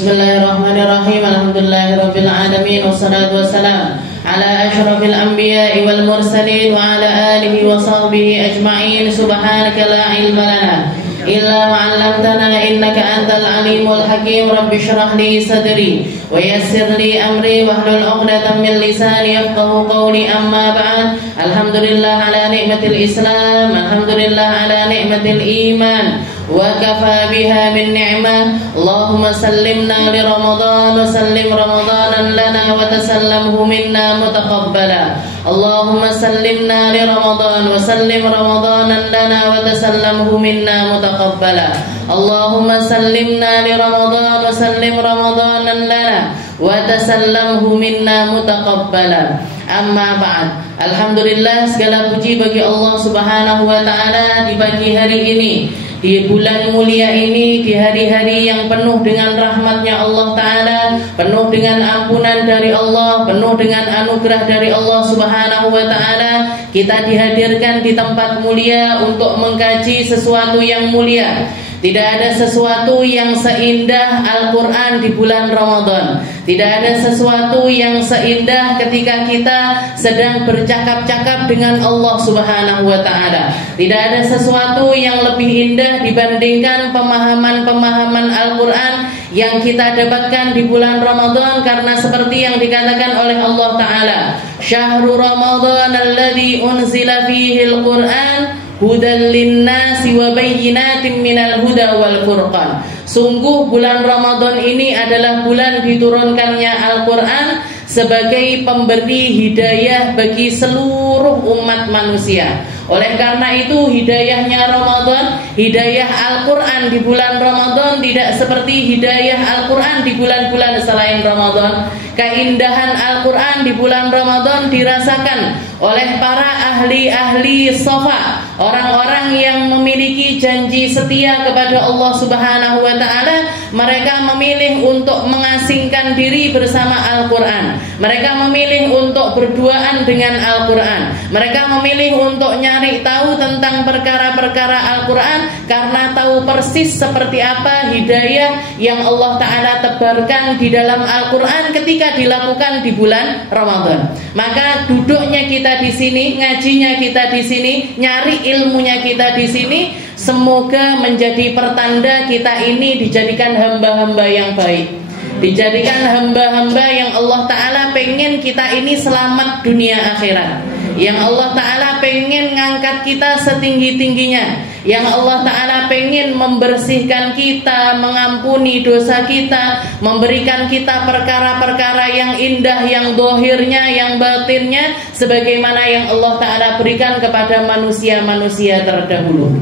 Bismillahirrahmanirrahim. Alhamdulillahirabbil alamin wassalatu wassalamu ala asyrafil anbiya'i wal mursalin wa ala alihi wa sahbihi ajma'in. Subhanaka la ilma lana illa ma 'allamtana innaka antal alimul hakim. Rabbi shrah li sadri wa yassir li amri wahlul 'uqdatam min lisani yafqahu qawli. Amma ba'd. Alhamdulillah ala ni'matil Islam, alhamdulillah ala ni'matil iman, wa kafa biha min ni'mah. Allahumma sallimna li Ramadan wa sallim Ramadanan lana wa tasallamhu minna mutaqabbala. Allahumma sallimna li Ramadan wa sallim Ramadanan lana wa tasallamhu minna mutaqabbala. Allahumma sallimna li Ramadan wa sallim Ramadanan lana wa tasallamhu minna mutaqabbala. Amma ba'd. Alhamdulillah, segala puji bagi Allah Subhanahu wa taala di pagi hari ini, di bulan mulia ini, di hari-hari yang penuh dengan rahmatnya Allah Ta'ala, penuh dengan ampunan dari Allah, penuh dengan anugerah dari Allah Subhanahu wa Ta'ala. Kita dihadirkan di tempat mulia untuk mengkaji sesuatu yang mulia. Tidak ada sesuatu yang seindah Al-Quran di bulan Ramadan. Tidak ada sesuatu yang seindah ketika kita sedang bercakap-cakap dengan Allah Subhanahu wa Ta'ala. Tidak ada sesuatu yang lebih indah dibandingkan pemahaman-pemahaman Al-Quran yang kita dapatkan di bulan Ramadan, karena seperti yang dikatakan oleh Allah Ta'ala, Syahrul Ramadan alladzi unzila fihi al-Quran hudan linnasi wa bayyinatin minal huda wal furqan. Sungguh bulan Ramadan ini adalah bulan diturunkannya Al-Quran sebagai pemberi hidayah bagi seluruh umat manusia. Oleh karena itu, hidayahnya Ramadan, hidayah Al-Quran di bulan Ramadan tidak seperti hidayah Al-Quran di bulan-bulan selain Ramadan. Keindahan Al-Quran di bulan Ramadan dirasakan oleh para ahli-ahli sofa, orang-orang yang memiliki janji setia kepada Allah Subhanahu wa Ta'ala. Mereka memilih untuk mengasingkan diri bersama Al-Quran. Mereka memilih untuk berduaan dengan Al-Quran. Mereka memilih untuk nyari tahu tentang perkara-perkara Al-Quran, karena tahu persis seperti apa hidayah yang Allah Ta'ala tebarkan di dalam Al-Quran ketika dilakukan di bulan Ramadan. Maka duduknya kita di sini, ngajinya kita di sini, nyari ilmunya kita di sini, semoga menjadi pertanda kita ini dijadikan hamba-hamba yang baik, dijadikan hamba-hamba yang Allah Ta'ala pengen kita ini selamat dunia akhirat, yang Allah Ta'ala pengen ngangkat kita setinggi-tingginya, yang Allah Ta'ala pengen membersihkan kita, mengampuni dosa kita, memberikan kita perkara-perkara yang indah, yang dohirnya, yang batinnya, sebagaimana yang Allah Ta'ala berikan kepada manusia-manusia terdahulu.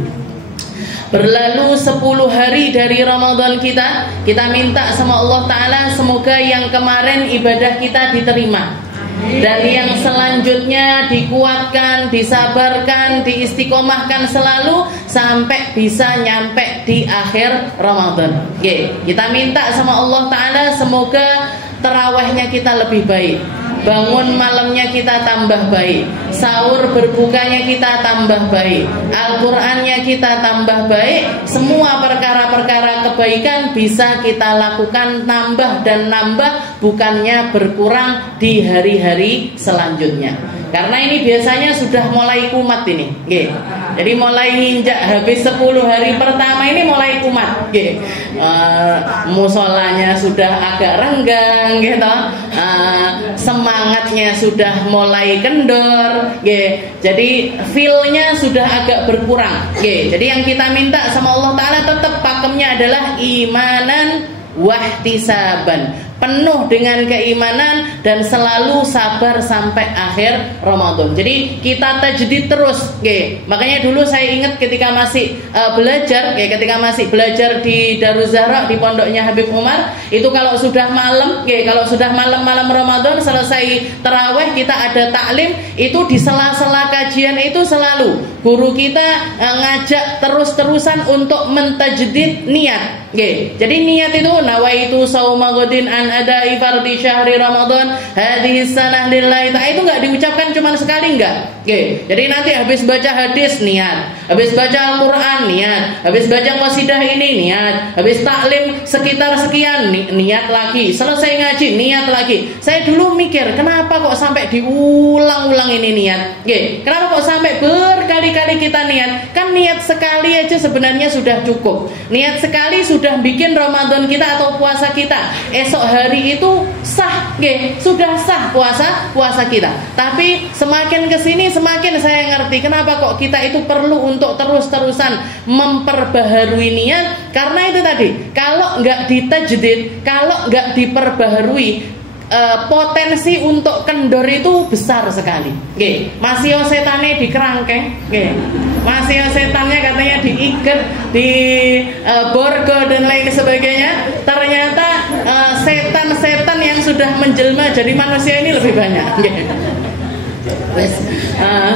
Berlalu 10 hari dari Ramadan kita minta sama Allah Ta'ala semoga yang kemarin ibadah kita diterima, dan yang selanjutnya dikuatkan, disabarkan, diistiqomahkan selalu sampai bisa nyampe di akhir Ramadan. Kita minta sama Allah Ta'ala semoga terawihnya kita lebih baik, bangun malamnya kita tambah baik, sahur berbukanya kita tambah baik, Al-Qur'annya kita tambah baik. Semua perkara-perkara kebaikan bisa kita lakukan nambah dan nambah, bukannya berkurang di hari-hari selanjutnya. Karena ini biasanya sudah mulai kumat ini, jadi mulai nginjak habis 10 hari pertama ini mulai kumat, musolanya sudah agak renggang, semangatnya sudah mulai kendor, jadi feel-nya sudah agak berkurang. Jadi yang kita minta sama Allah Ta'ala tetap pakemnya adalah imanan wahtisaban, penuh dengan keimanan dan selalu sabar sampai akhir Ramadan. Jadi kita tajdid terus, makanya dulu saya ingat ketika masih belajar, ketika masih belajar di Daruz Zahra di pondoknya Habib Umar, itu kalau sudah malam, kalau sudah malam-malam Ramadan selesai tarawih, kita ada taklim, itu di sela-sela kajian itu selalu guru kita ngajak terus-terusan untuk mentajdid niat. Jadi niat itu nawaitu sauma ghadin an adai fardhi syahri Ramadan hadhihi sanah lillahi ta'ala. Itu enggak diucapkan cuma sekali, enggak. Oke. Jadi nanti habis baca hadis niat, habis baca Al-Qur'an niat, habis baca qasidah ini niat, habis taklim sekitar sekian niat lagi, selesai ngaji niat lagi. Saya dulu mikir, kenapa kok sampai diulang-ulang ini niat? Oke. Kenapa kok sampai berkali-kali kita niat? Kan niat sekali aja sebenarnya sudah cukup. Niat sekali sudah bikin Ramadan kita atau puasa kita esok hari itu sah, sudah sah puasa kita. Tapi semakin kesini semakin saya ngerti kenapa kok kita itu perlu untuk terus-terusan memperbaharui niat. Karena itu tadi, kalau nggak ditajdid, kalau nggak diperbaharui, potensi untuk kendor itu besar sekali. Masih setane di kerangkeng, masih setannya katanya diikat di borgo dan lain sebagainya. Ternyata setan-setan yang sudah menjelma jadi manusia ini lebih banyak.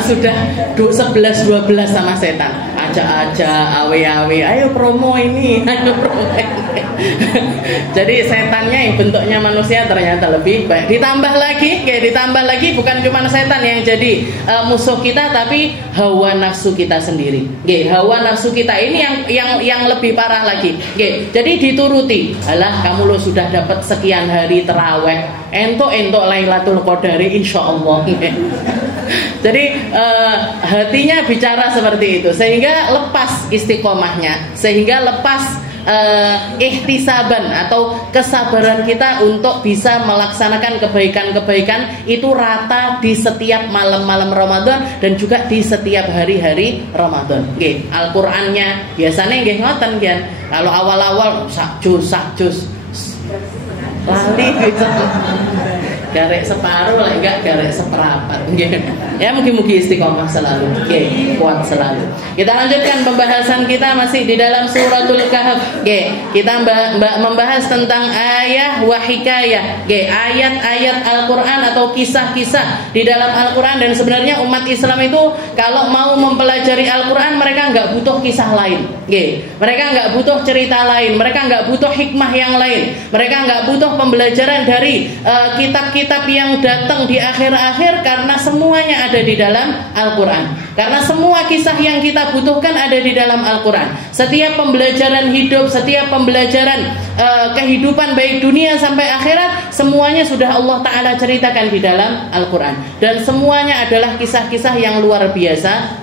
Sudah 11-12 sama setan, aja awe-awe, ayo promo ini, ayo promo ini. Jadi setannya yang bentuknya manusia ternyata lebih baik. Ditambah lagi bukan cuma setan yang jadi musuh kita, tapi hawa nafsu kita sendiri. Hawa nafsu kita ini yang lebih parah lagi. Jadi dituruti. Alah, kamu lo sudah dapat sekian hari terawih, entuk Lailatul Qadari insyaallah. Jadi hatinya bicara seperti itu, sehingga lepas istiqomahnya, sehingga lepas ihtisaban atau kesabaran kita untuk bisa melaksanakan kebaikan-kebaikan itu rata di setiap malam-malam Ramadan dan juga di setiap hari-hari Ramadan. Al-Qur'annya biasanya nggih ngoten kan. Kalau awal-awal sak juz lali gitu. Garek separuh lah, enggak garek seperapat. Ya mugi-mugi istiqomah selalu, kuat selalu. Kita lanjutkan pembahasan kita masih di dalam suratul Kahf. Kita membahas tentang ayah wa hikayah. Ayat-ayat Al-Qur'an atau kisah-kisah di dalam Al-Qur'an. Dan sebenarnya umat Islam itu kalau mau mempelajari Al-Qur'an, mereka enggak butuh kisah lain. Mereka enggak butuh cerita lain, mereka enggak butuh hikmah yang lain, mereka enggak butuh pembelajaran dari kitab-kitab yang datang di akhir-akhir, karena semuanya ada di dalam Al-Qur'an. Karena semua kisah yang kita butuhkan ada di dalam Al-Qur'an. Setiap pembelajaran hidup, setiap pembelajaran kehidupan baik dunia sampai akhirat, semuanya sudah Allah Ta'ala ceritakan di dalam Al-Qur'an. Dan semuanya adalah kisah-kisah yang luar biasa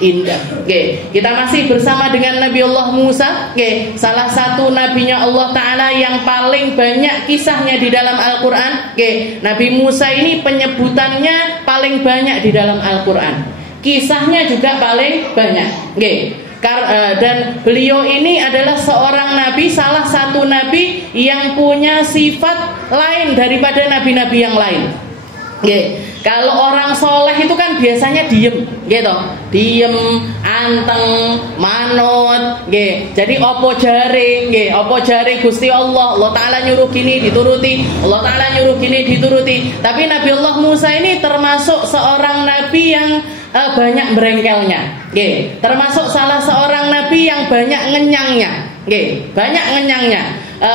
indah. Kita masih bersama dengan Nabi Allah Musa. Salah satu nabinya Allah Ta'ala yang paling banyak kisahnya di dalam Al-Quran. Nabi Musa ini penyebutannya paling banyak di dalam Al-Quran, kisahnya juga paling banyak. Dan beliau ini adalah seorang nabi, salah satu nabi yang punya sifat lain daripada nabi-nabi yang lain. Kalau orang soleh itu kan biasanya diem, diem, anteng, manut, jadi opo jare Gusti Allah Ta'ala nyuruh gini dituruti, Allah Ta'ala nyuruh gini dituruti. Tapi Nabi Allah Musa ini termasuk seorang nabi yang banyak berengkelnya, termasuk salah seorang nabi yang banyak ngenyangnya,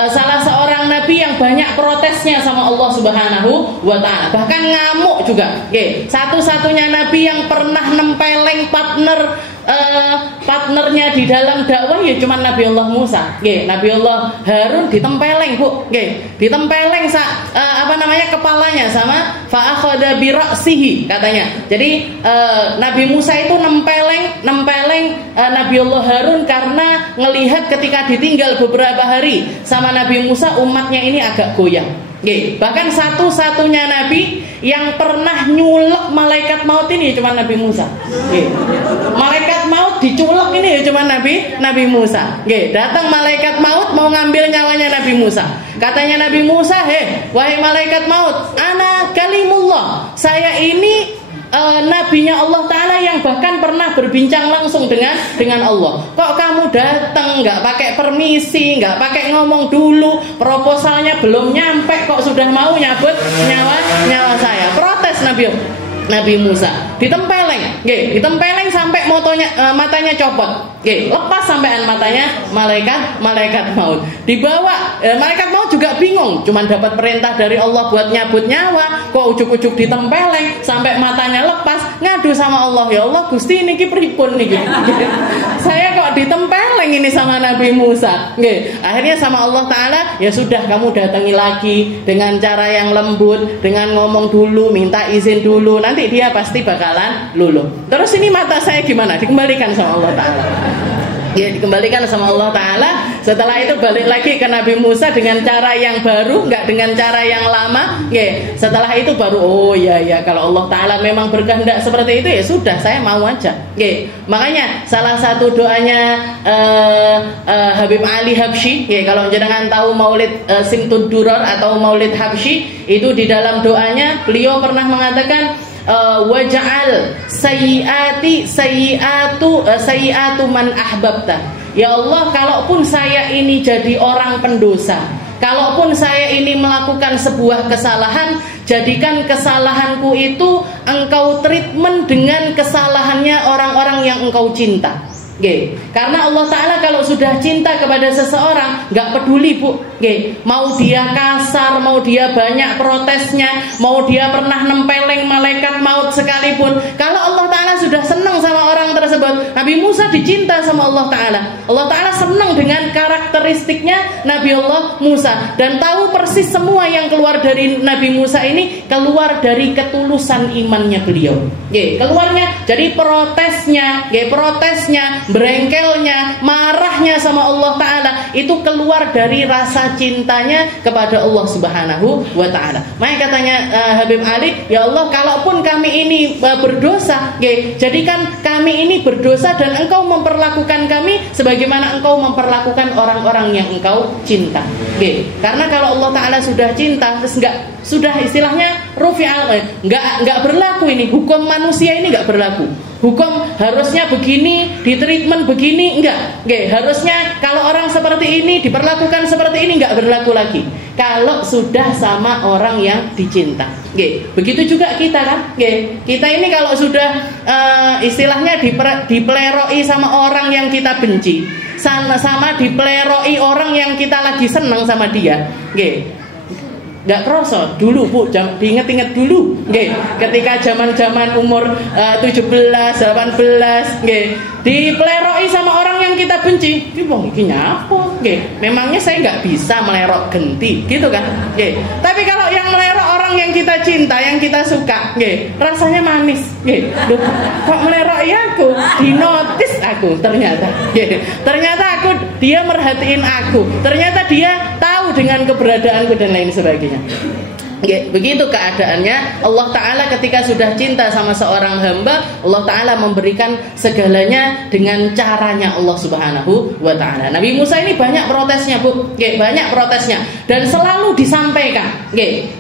salah seorang nabi yang banyak protesnya sama Allah Subhanahu wa Ta'ala, bahkan ngamuk juga. Satu-satunya nabi yang pernah nempeleng partnernya di dalam dakwah ya cuma Nabi Allah Musa. Nabi Allah Harun ditempeleng, Bu. Ditempeleng kepalanya sama fa'akhadha bi ra'sihi katanya. Jadi Nabi Musa itu nempeleng Nabi Allah Harun karena ngelihat ketika ditinggal beberapa hari sama Nabi Musa, umatnya ini agak goyang. Bahkan satu-satunya nabi yang pernah nyulek malaikat maut ini cuma Nabi Musa. Malaikat maut diculek ini cuma Nabi Musa. Datang malaikat maut mau ngambil nyawanya Nabi Musa. Katanya Nabi Musa, wahai malaikat maut, ana kalimullah, saya ini nabinya Allah Ta'ala yang bahkan pernah berbincang langsung dengan Allah. Kok kamu datang nggak pakai permisi, nggak pakai ngomong dulu, proposalnya belum nyampe kok sudah mau nyabut nyawa saya. Protes Nabi. Nabi Musa ditempeleng, ditempeleng sampai matanya copot, lepas sampean matanya malaikat maut. Dibawa malaikat maut juga bingung, cuman dapat perintah dari Allah buat nyabut nyawa, kok ujuk-ujuk ditempeleng sampai matanya lepas, ngadu sama Allah, ya Allah Gusti niki pripun niki. Saya kok ditempeleng ini sama Nabi Musa. Akhirnya sama Allah Ta'ala, ya sudah kamu datangi lagi dengan cara yang lembut, dengan ngomong dulu, minta izin dulu, nanti dia pasti bakalan luluh. Terus ini mata saya gimana? Dikembalikan sama Allah Ta'ala. Ya, dikembalikan sama Allah Ta'ala. Setelah itu balik lagi ke Nabi Musa dengan cara yang baru, nggak dengan cara yang lama. Setelah itu baru, oh ya kalau Allah Ta'ala memang berkehendak seperti itu, ya sudah saya mau aja. Makanya salah satu doanya Habib Ali Habsyi, kalau jenengan tahu Maulid Simtud Duror atau Maulid Habsyi, itu di dalam doanya beliau pernah mengatakan, waj'al sayyi'atu man ahbabta. Ya Allah, kalaupun saya ini jadi orang pendosa, kalaupun saya ini melakukan sebuah kesalahan, jadikan kesalahanku itu engkau treatment dengan kesalahannya orang-orang yang engkau cinta. Karena Allah Ta'ala kalau sudah cinta kepada seseorang, gak peduli bu, mau dia kasar, mau dia banyak protesnya, mau dia pernah nempeleng malaikat maut sekalipun, kalau Allah Ta'ala sudah senang sama orang tersebut. Nabi Musa dicinta sama Allah Ta'ala. Allah Ta'ala senang dengan karakteristiknya Nabi Allah Musa, dan tahu persis semua yang keluar dari Nabi Musa ini keluar dari ketulusan imannya beliau. Keluarnya jadi protesnya, berengkelnya, marahnya sama Allah Ta'ala itu keluar dari rasa cintanya kepada Allah Subhanahu wa Ta'ala. Makanya katanya Habib Ali, ya Allah, kalaupun kami ini berdosa, jadikan kami ini berdosa dan engkau memperlakukan kami sebagaimana engkau memperlakukan orang-orang yang engkau cinta. Karena kalau Allah Ta'ala sudah cinta, terus sudah istilahnya rufi'al, enggak berlaku ini hukum manusia, ini enggak berlaku. Hukum harusnya begini, di treatment begini, enggak. Harusnya kalau orang seperti ini diperlakukan seperti ini, enggak berlaku lagi. Kalau sudah sama orang yang dicinta. Begitu juga kita kan. Kita ini kalau sudah istilahnya dipleroi sama orang yang kita benci, sama dipleroi orang yang kita lagi seneng sama dia. Nggak kroso dulu bu, diinget-inget dulu, ketika zaman umur 17, 18, dipleroi sama orang yang kita benci, ini apa? Memangnya saya nggak bisa melerok genti, gitu kan? Tapi kalau yang melerok orang yang kita cinta, yang kita suka, rasanya manis. Duh, kok meleroi aku? Dinotis aku ternyata. Ternyata dia merhatiin aku. Ternyata dia tahu dengan keberadaanku dan lain sebagainya. Begitu keadaannya. Allah Ta'ala ketika sudah cinta sama seorang hamba, Allah Ta'ala memberikan segalanya dengan caranya Allah Subhanahu wa Ta'ala. Nabi Musa ini banyak protesnya bu, banyak protesnya, dan selalu disampaikan.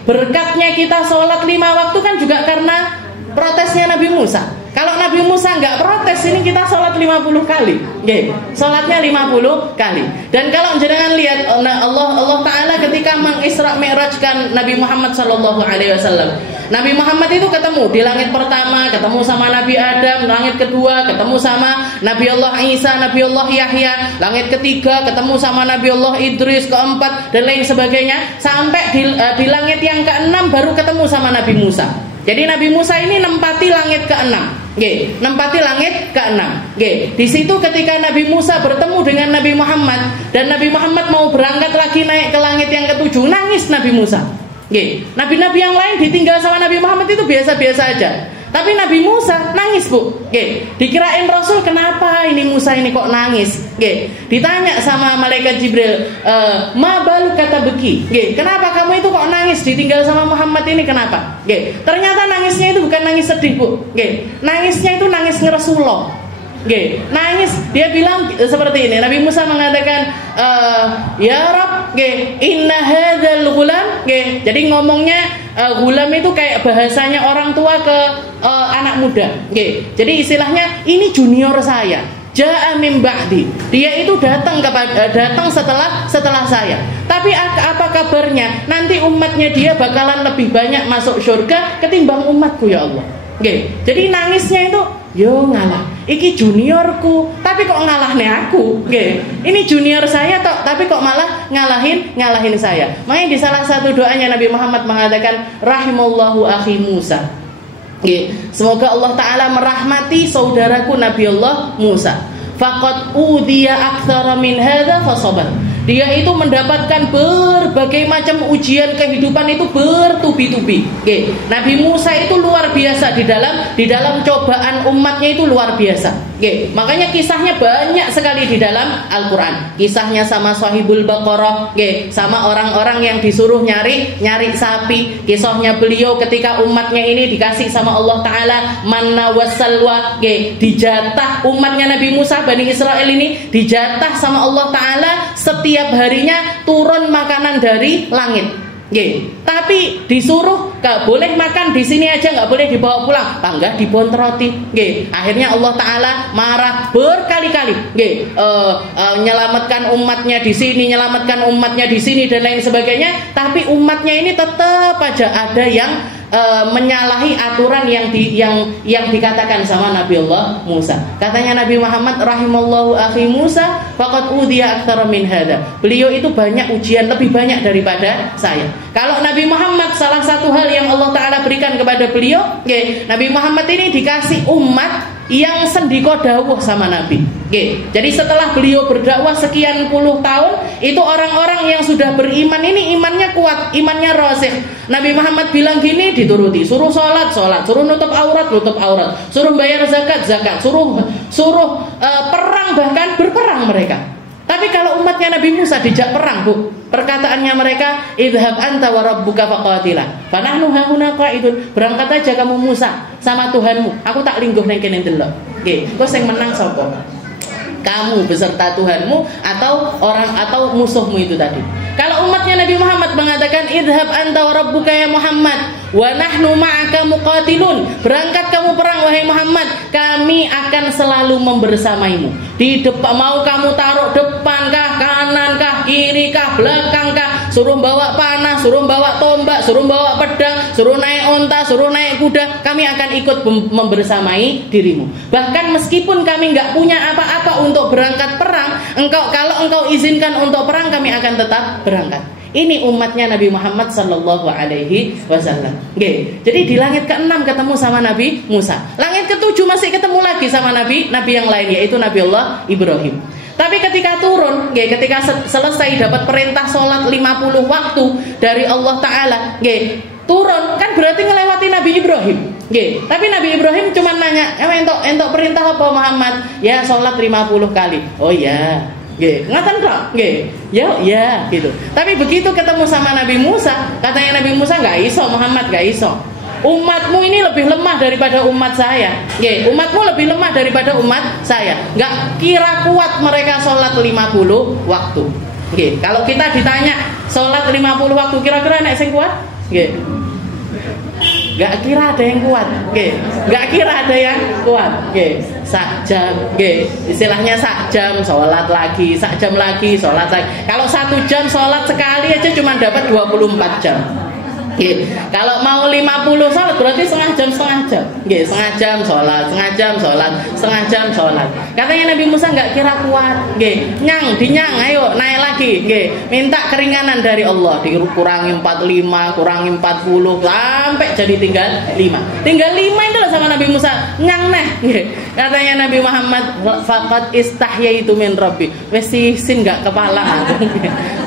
Berkatnya kita sholat 5 waktu kan juga karena protesnya Nabi Musa. Kalau Nabi Musa nggak protes, ini kita sholat 50 kali. Sholatnya 50 kali. Dan kalau jangan lihat Allah Ta'ala ketika mengisra mi'rajkan Nabi Muhammad SAW, Nabi Muhammad itu ketemu di langit pertama, ketemu sama Nabi Adam, langit kedua ketemu sama Nabi Allah Isa, Nabi Allah Yahya, langit ketiga ketemu sama Nabi Allah Idris, keempat dan lain sebagainya, sampai di langit yang keenam baru ketemu sama Nabi Musa. Jadi Nabi Musa ini nempati langit ke-6. Nempati langit ke-6. Di situ ketika Nabi Musa bertemu dengan Nabi Muhammad dan Nabi Muhammad mau berangkat lagi naik ke langit yang ke-7, nangis Nabi Musa. Nabi-nabi yang lain ditinggal sama Nabi Muhammad itu biasa-biasa aja. Tapi Nabi Musa nangis bu. Dikirain Rasul, kenapa ini Musa ini kok nangis? Ditanya sama malaikat Jibril, ma balu kata beki, kenapa kamu itu kok nangis ditinggal sama Muhammad ini, kenapa? Ternyata nangisnya itu bukan nangis sedih bu. Nangisnya itu nangis ngeresulullah. Nangis, dia bilang seperti ini. Nabi Musa mengatakan, ya Rabb, inna hadzal ghulam. Jadi ngomongnya ghulam itu kayak bahasanya orang tua ke anak muda. Jadi istilahnya ini junior saya. Ja'a min ba'di. Dia itu datang setelah saya. Tapi apa kabarnya? Nanti umatnya dia bakalan lebih banyak masuk surga ketimbang umatku ya Allah. Nggih. Jadi nangisnya itu yo ngalah. Iki juniorku, tapi kok ngalahne aku. Nggih. Ini junior saya toh, tapi kok malah ngalahin saya. Makanya di salah satu doanya Nabi Muhammad mengatakan rahimallahu akhi Musa. Nggih. Semoga Allah taala merahmati saudaraku Nabi Allah Musa. Faqad udiya aktsara min hadza fasabar. Dia itu mendapatkan berbagai macam ujian kehidupan itu bertubi-tubi. Oke. Nabi Musa itu luar biasa di dalam cobaan umatnya itu luar biasa. Oke. Makanya kisahnya banyak sekali di dalam Al-Qur'an. Kisahnya sama Shahibul Baqarah, oke, sama orang-orang yang disuruh nyari sapi. Kisahnya beliau ketika umatnya ini dikasih sama Allah taala manna wassalwa, oke, dijatah umatnya Nabi Musa Bani Israel ini dijatah sama Allah taala setiap harinya turun makanan dari langit. Nggih. Tapi disuruh gak boleh makan di sini aja, gak boleh dibawa pulang, tangga dibontroti. Nggih. Akhirnya Allah taala marah berkali-kali. Nggih. Menyelamatkan umatnya di sini, menyelamatkan umatnya di sini dan lain sebagainya, tapi umatnya ini tetap aja ada yang menyalahi aturan yang dikatakan sama Nabi Allah Musa. Katanya Nabi Muhammad rahimallahu akhi Musa faqad udiya aktsara min hadza. Beliau itu banyak ujian, lebih banyak daripada saya. Kalau Nabi Muhammad salah satu hal yang Allah taala berikan kepada beliau, Nabi Muhammad ini dikasih umat yang sendiko dawuh sama Nabi. Jadi setelah beliau berdakwah sekian puluh tahun, itu orang-orang yang sudah beriman ini imannya kuat, imannya rasikh. Nabi Muhammad bilang gini dituruti, suruh sholat, suruh nutup aurat, suruh bayar zakat, suruh perang, bahkan berperang mereka. Tapi kalau umatnya Nabi Musa dijak perang, Bu, perkataannya mereka idhab anta wa rabbuka faqatila fa nahnu hahuna qa'idun. Berangkat aja kamu Musa sama Tuhanmu, aku tak lingguh nang kene ndelok. Nggih, kok sing menang sapa? Kamu beserta Tuhanmu atau musuhmu itu tadi. Kalau umatnya Nabi Muhammad mengatakan idhab anta wa rabbuka ya Muhammad wa nahnu ma'aka muqatilun, berangkat kamu perang wahai Muhammad, kami akan selalu membersamaimu. Di depan, mau kamu taruh depan kah, kanan kah, kiri kah, belakang kah, suruh bawa panah, suruh bawa tombak, suruh bawa pedang, suruh naik onta, suruh naik kuda, kami akan ikut membersamai dirimu. Bahkan meskipun kami nggak punya apa-apa untuk berangkat perang, kalau engkau izinkan untuk perang, kami akan tetap berangkat. Ini umatnya Nabi Muhammad sallallahu alaihi wasallam. Jadi di langit ke-6 ketemu sama Nabi Musa. Langit ke-7 masih ketemu lagi sama nabi yang lain, yaitu Nabi Allah Ibrahim. Tapi ketika turun, ketika selesai dapat perintah sholat 50 waktu dari Allah taala, turun kan berarti ngelewati Nabi Ibrahim. Tapi Nabi Ibrahim cuma nanya, entok perintah apa Muhammad? Ya sholat 50 kali. Oh ya. Ngaten kok, ya gitu. Tapi begitu ketemu sama Nabi Musa, katanya Nabi Musa nggak iso, Muhammad nggak iso. Umatmu ini lebih lemah daripada umat saya. Umatmu lebih lemah daripada umat saya. Nggak kira kuat mereka sholat 50 waktu. Kalau kita ditanya sholat 50 waktu, kira-kira nek sing kuat? Gak kira ada yang kuat, gak kira ada yang kuat, sak jam, istilahnya sak jam sholat lagi, sak jam lagi sholat lagi. Kalau 1 jam sholat sekali aja cuma dapat 24 jam. Kalau mau 50 sholat berarti setengah jam. Setengah jam sholat, setengah jam sholat. Katanya Nabi Musa nggak kira kuat, dinyang, ayo naik lagi, minta keringanan dari Allah, dikurangi 45, kurangi 40, sampai jadi tinggal 5 itu lah sama Nabi Musa, nyang neh. Katanya Nabi Muhammad faqad istahyaitu min rabbi, wes isin nggak kepala.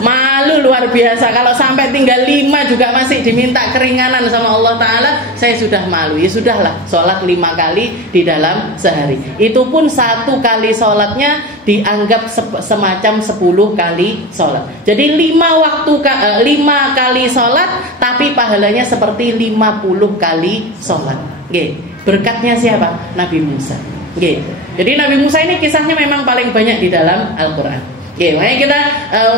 Malu luar biasa. Kalau sampai tinggal 5 juga masih diminta keringanan sama Allah taala, saya sudah malu. Ya sudahlah, sholat 5 kali di dalam sehari. Itu pun 1 kali sholatnya dianggap semacam 10 kali sholat. Jadi 5 kali sholat, tapi pahalanya seperti 50 kali sholat. Berkatnya siapa? Nabi Musa. Jadi Nabi Musa ini kisahnya memang paling banyak di dalam Al-Quran. Makanya kita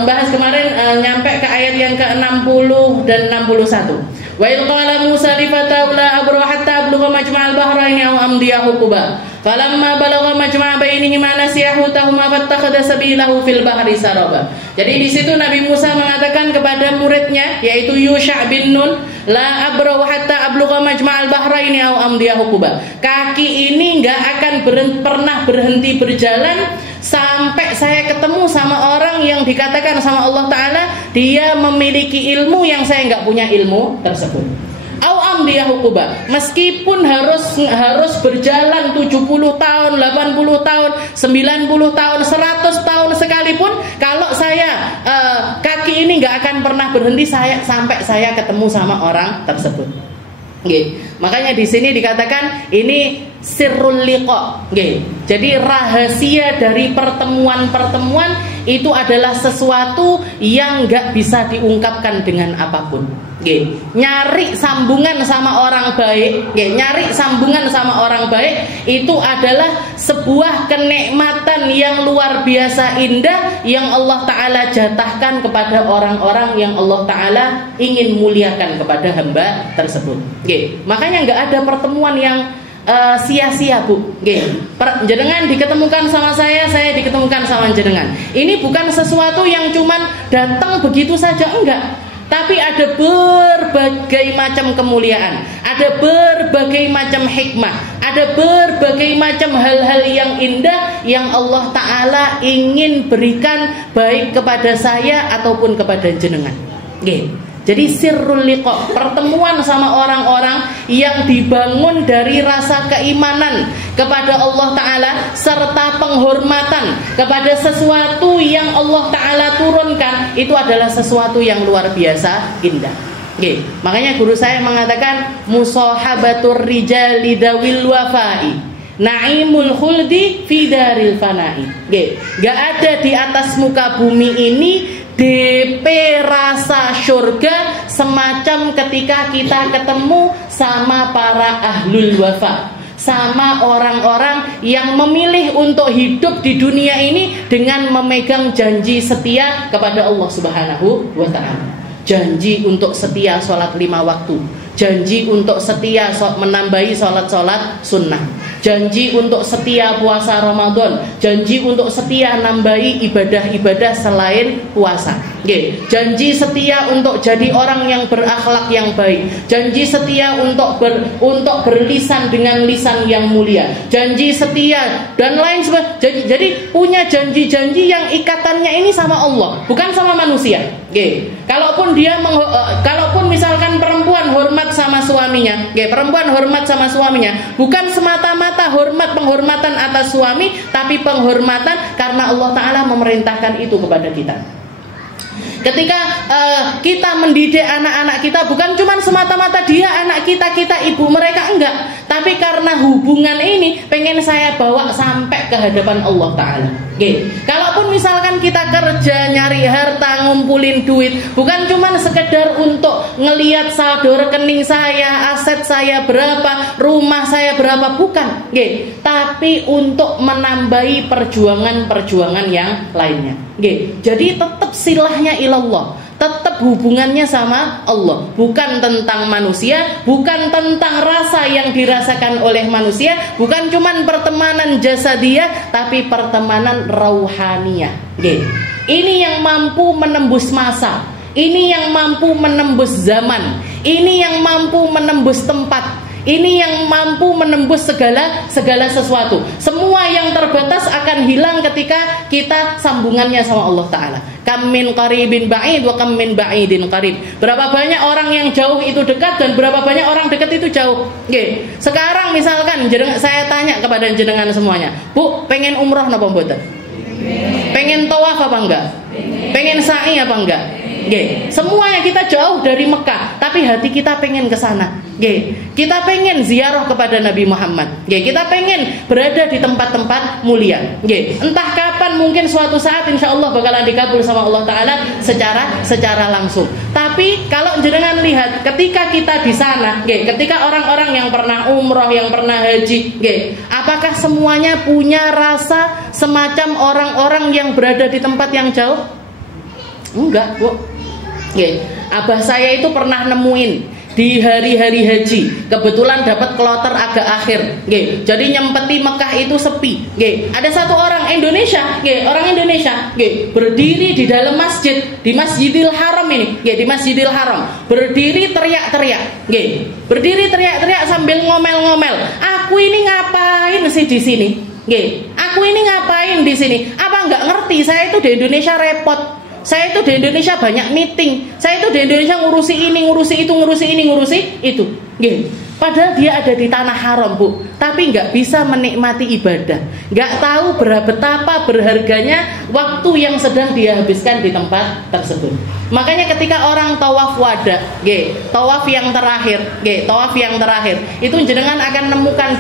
membahas kemarin nyampe ke ayat yang ke-60 dan 61. Wa il qala Musa li fatahu la abru hatta ablugha majma'al bahraini aw amdiya huquba. Falamma balagha majma'a bainihima nasiya hutahuma fattakhadha sabilahu fil bahri saraba. Jadi di situ Nabi Musa mengatakan kepada muridnya yaitu Yusha bin Nun, la abrahu hatta ablugha majma'al bahraini aw amdiya huquba. Kaki ini nggak akan pernah berhenti berjalan sampai saya ketemu sama orang yang dikatakan sama Allah Ta'ala dia memiliki ilmu yang saya nggak punya ilmu tersebut. Au amdiya huquba, meskipun harus berjalan 70 tahun, 80 tahun, 90 tahun, 100 tahun sekalipun, kalau saya kaki ini nggak akan pernah berhenti sampai saya ketemu sama orang tersebut. Makanya di sini dikatakan ini sirrul liqa. Jadi rahasia dari pertemuan-pertemuan itu adalah sesuatu yang nggak bisa diungkapkan dengan apapun. Nyari sambungan sama orang baik, nyari sambungan sama orang baik itu adalah sebuah kenikmatan yang luar biasa indah yang Allah Ta'ala jatahkan kepada orang-orang yang Allah Ta'ala ingin muliakan kepada hamba tersebut. Makanya nggak ada pertemuan yang sia-sia, Bu. Jenengan diketemukan sama saya diketemukan sama jenengan. Ini bukan sesuatu yang cuman datang begitu saja, enggak. Tapi ada berbagai macam kemuliaan, ada berbagai macam hikmah, ada berbagai macam hal-hal yang indah yang Allah Ta'ala ingin berikan baik kepada saya ataupun kepada jenengan. Jadi sirrul liqa, pertemuan sama orang-orang yang dibangun dari rasa keimanan kepada Allah Ta'ala serta penghormatan kepada sesuatu yang Allah Ta'ala turunkan, itu adalah sesuatu yang luar biasa indah. Makanya guru saya mengatakan musahabatur rijali dawil wafai naimul khuldi fi daril fanai. Gak ada di atas muka bumi ini DP rasa surga semacam ketika kita ketemu sama para ahlul wafa, sama orang-orang yang memilih untuk hidup di dunia ini dengan memegang janji setia kepada Allah Subhanahu wa Ta'ala. Janji untuk setia sholat 5 waktu, janji untuk setia menambahi sholat-sholat sunnah, janji untuk setia puasa Ramadan, janji untuk setia nambahi ibadah-ibadah selain puasa. Janji setia untuk jadi orang yang berakhlak yang baik, janji setia untuk berlisan dengan lisan yang mulia, janji setia dan lain sebagainya. Jadi punya janji-janji yang ikatannya ini sama Allah, bukan sama manusia. Kalaupun misalkan perempuan hormat sama suaminya, perempuan hormat sama suaminya, bukan semata-mata penghormatan atas suami, tapi penghormatan karena Allah Ta'ala memerintahkan itu kepada kita. Ketika kita mendidik anak-anak kita, bukan cuma semata-mata dia anak kita ibu mereka, enggak, tapi karena hubungan ini pengen saya bawa sampai ke hadapan Allah Ta'ala. Kalaupun misalkan kita kerja nyari harta, ngumpulin duit, bukan cuma sekedar untuk ngelihat saldo rekening saya, aset saya berapa, rumah saya berapa, bukan, tapi untuk menambahi perjuangan-perjuangan yang lainnya. Jadi tetap silahnya ilallah, tetap hubungannya sama Allah, bukan tentang manusia, bukan tentang rasa yang dirasakan oleh manusia, bukan cuman pertemanan jasadiyah, tapi pertemanan rauhaniyah. Ini yang mampu menembus masa, ini yang mampu menembus zaman, ini yang mampu menembus tempat, ini yang mampu menembus segala sesuatu. Semua yang terbatas akan hilang ketika kita sambungannya sama Allah Ta'ala. Kam min qaribin ba'id wa kam min ba'idin qarib. Berapa banyak orang yang jauh itu dekat dan berapa banyak orang dekat itu jauh. Sekarang misalkan saya tanya kepada jenengan semuanya, Bu, pengen umroh napa mboten? Pengen tawaf apa enggak? Pengen sa'i apa enggak? Semuanya kita jauh dari Mekah, tapi hati kita pengen ke sana. Kita pengen ziarah kepada Nabi Muhammad. Kita pengen berada di tempat-tempat mulia. Entah kapan, mungkin suatu saat insya Allah bakalan dikabul sama Allah Ta'ala secara langsung. Tapi kalau jenengan lihat ketika kita di sana, ketika orang-orang yang pernah umroh, yang pernah haji, apakah semuanya punya rasa semacam orang-orang yang berada di tempat yang jauh? Enggak, Bu. Abah saya itu pernah nemuin di hari-hari haji. Kebetulan dapat kloter agak akhir, nggih. Jadi nyempeti Mekah itu sepi, nggih. Ada satu orang Indonesia, nggih, orang Indonesia, nggih, berdiri di dalam masjid, di Masjidil Haram ini, nggih, di Masjidil Haram. Berdiri teriak-teriak, nggih. Berdiri teriak-teriak sambil ngomel-ngomel. Aku ini ngapain sih di sini? Nggih. Aku ini ngapain di sini? Apa nggak ngerti? Saya itu di Indonesia repot. Saya itu di Indonesia banyak meeting. Saya itu di Indonesia ngurusi ini, ngurusi itu, ngurusi ini, ngurusi itu. Nggih. Padahal dia ada di tanah haram, Bu, tapi nggak bisa menikmati ibadah. Nggak tahu betapa berharganya waktu yang sedang dia habiskan di tempat tersebut. Makanya ketika orang tawaf wada, nggih, tawaf yang terakhir, nggih, tawaf yang terakhir, itu jenengan akan menemukan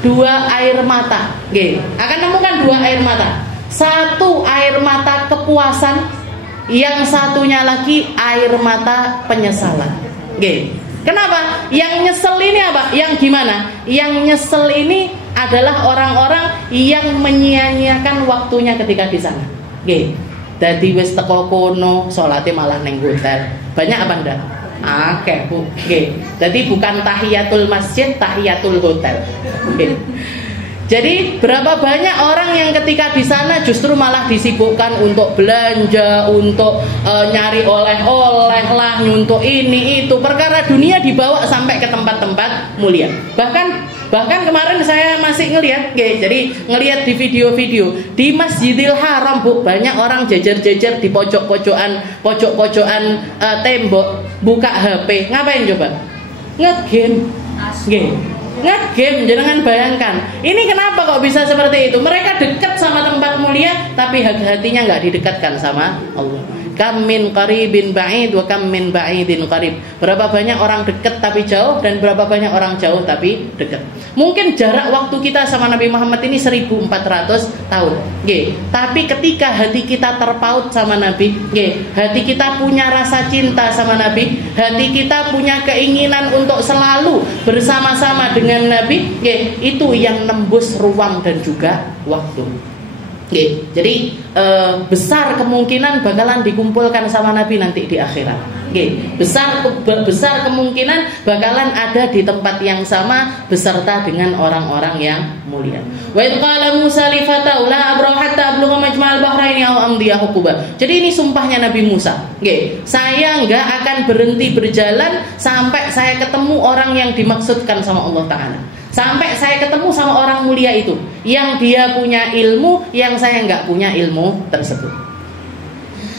dua air mata, nggih. Akan menemukan dua air mata. Satu air mata kepuasan, yang satunya lagi air mata penyesalan. Oke. Kenapa? Yang nyesel ini apa? Yang gimana? Yang nyesel ini adalah orang-orang yang menyia-nyiakan waktunya ketika di sana. Oke. Dadi wis teko kono, salate malah ning hotel. Banyak apa ndak? Akeh, Bu. Oke. Jadi bukan tahiyatul masjid, tahiyatul hotel. Oke. Jadi berapa banyak orang yang ketika di sana justru malah disibukkan untuk belanja, untuk nyari oleh-oleh lah, untuk ini itu, perkara dunia dibawa sampai ke tempat-tempat mulia. Bahkan kemarin saya masih ngelihat, jadi ngelihat di video-video di Masjidil Haram, Bu, banyak orang jejer-jejer di pojok-pojokan tembok, buka HP, ngapain coba? Nge-game. Nge-game, jangan bayangkan. Ini kenapa kok bisa seperti itu? Mereka dekat sama tempat mulia, tapi hatinya nggak didekatkan sama Allah. Kam min qaribin ba'id wa kam min ba'idin qarib. Berapa banyak orang dekat tapi jauh, dan berapa banyak orang jauh tapi dekat. Mungkin jarak waktu kita sama Nabi Muhammad ini 1400 tahun. Tapi ketika hati kita terpaut sama Nabi, hati kita punya rasa cinta sama Nabi, hati kita punya keinginan untuk selalu bersama-sama dengan Nabi, itu yang nembus ruang dan juga waktu. Jadi besar kemungkinan bakalan dikumpulkan sama Nabi nanti di akhirat. Besar kemungkinan bakalan ada di tempat yang sama beserta dengan orang-orang yang mulia. Wa idh qala Musa li fatahu la abrahu hatta ablugha majma'al bahraini aw amdiya huquba. Jadi ini sumpahnya Nabi Musa. Saya enggak akan berhenti berjalan sampai saya ketemu orang yang dimaksudkan sama Allah Ta'ala. Sampai saya ketemu sama orang mulia itu, yang dia punya ilmu yang saya nggak punya ilmu tersebut.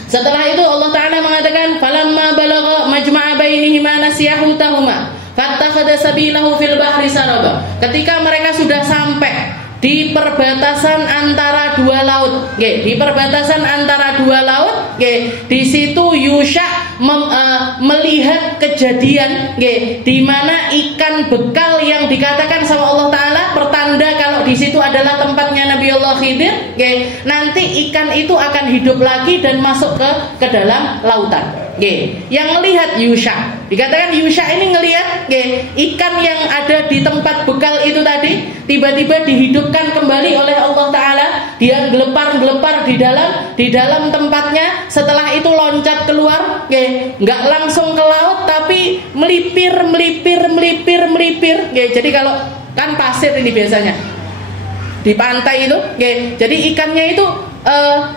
Setelah itu Allah Ta'ala mengatakan, falamma balagha majma'a bainihima nasiya hutahuma fattakhadha sabilahu fil bahri saraba. Ketika mereka sudah sampai di perbatasan antara dua laut, di perbatasan antara dua laut, di situ Yusha melihat kejadian, di mana ikan bekal yang dikatakan sama Allah Ta'ala pertanda kalau di situ adalah tempatnya Nabi Allah Khidir, nanti ikan itu akan hidup lagi dan masuk ke dalam lautan. Yang melihat Yusha, dikatakan Yusha ini ngelihat ikan yang ada di tempat bekal itu tadi tiba-tiba dihidupkan kembali oleh Allah Ta'ala. Dia gelepar-gelepar di dalam tempatnya. Setelah itu loncat keluar, nggak langsung ke laut tapi melipir. Jadi kalau kan pasir ini biasanya di pantai itu, jadi ikannya itu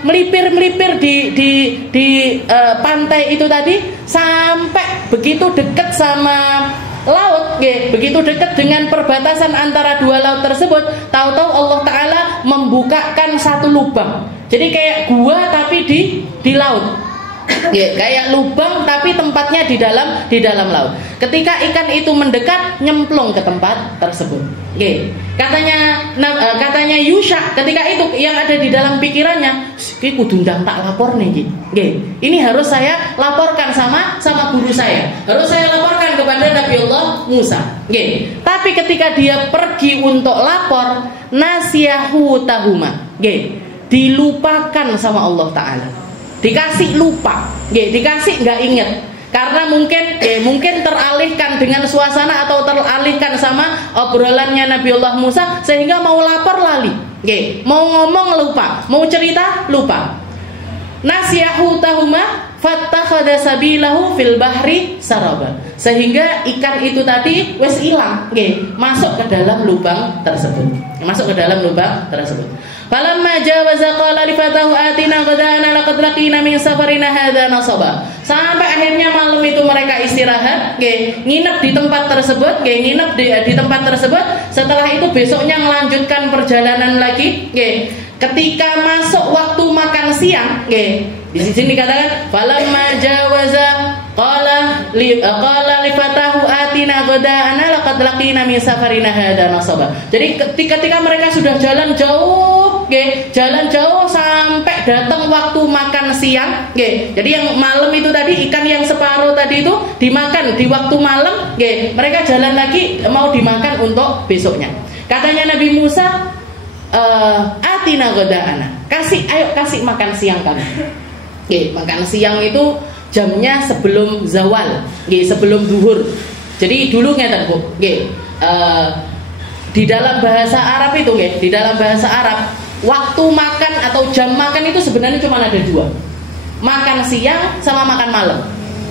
melipir di pantai itu tadi sampai begitu dekat sama laut, begitu dekat dengan perbatasan antara dua laut tersebut, tahu-tahu Allah Ta'ala membukakan satu lubang. Jadi kayak gua tapi di laut. Kayak lubang tapi tempatnya di dalam laut. Ketika ikan itu mendekat, nyemplung ke tempat tersebut. Katanya Yusha ketika itu yang ada di dalam pikirannya, ki kudu ndang tak lapor nih. Ini harus saya laporkan sama guru saya. Harus saya laporkan kepada Nabi Allah Musa. Tapi ketika dia pergi untuk lapor, nasiyahu tahuma. Dilupakan sama Allah Ta'ala. Dikasih lupa, dikasih nggak inget, karena mungkin teralihkan dengan suasana atau teralihkan sama obrolannya Nabi Allah Musa, sehingga mau lapor lali, mau ngomong lupa, mau cerita lupa. Nasiyahu tahuma fattakhadha sabilahu fil bahri saraba. Sehingga ikan itu tadi wis ilang, nggih, masuk ke dalam lubang tersebut. Masuk ke dalam lubang tersebut. Falamma jawaza qala li fatahu atina ghadana laqad laqina min safarina hadza nasaba. Sampai akhirnya malam itu mereka istirahat, nggih, nginep di tempat tersebut, nggih, nginep di tempat tersebut. Setelah itu besoknya melanjutkan perjalanan lagi, nggih. Ketika masuk waktu makan siang, nggih, di sini dikatakan falamma jawaza qala li fatahu atina ghadana laqad laqina min safarina hadza nasaba. Jadi ketika mereka sudah jalan jauh, nggih, jalan jauh sampai datang waktu makan siang, nggih. Jadi yang malam itu tadi ikan yang separuh tadi itu dimakan di waktu malam, nggih. Mereka jalan lagi mau dimakan untuk besoknya. Katanya Nabi Musa, atina ghadana, ayo kasih makan siang kami. Nggih, makan siang itu jamnya sebelum zawal, nggih, sebelum zuhur. Jadi dulu ngeten, Bu, nggih. Di dalam bahasa Arab itu, nggih, di dalam bahasa Arab waktu makan atau jam makan itu sebenarnya cuma ada dua. Makan siang sama makan malam.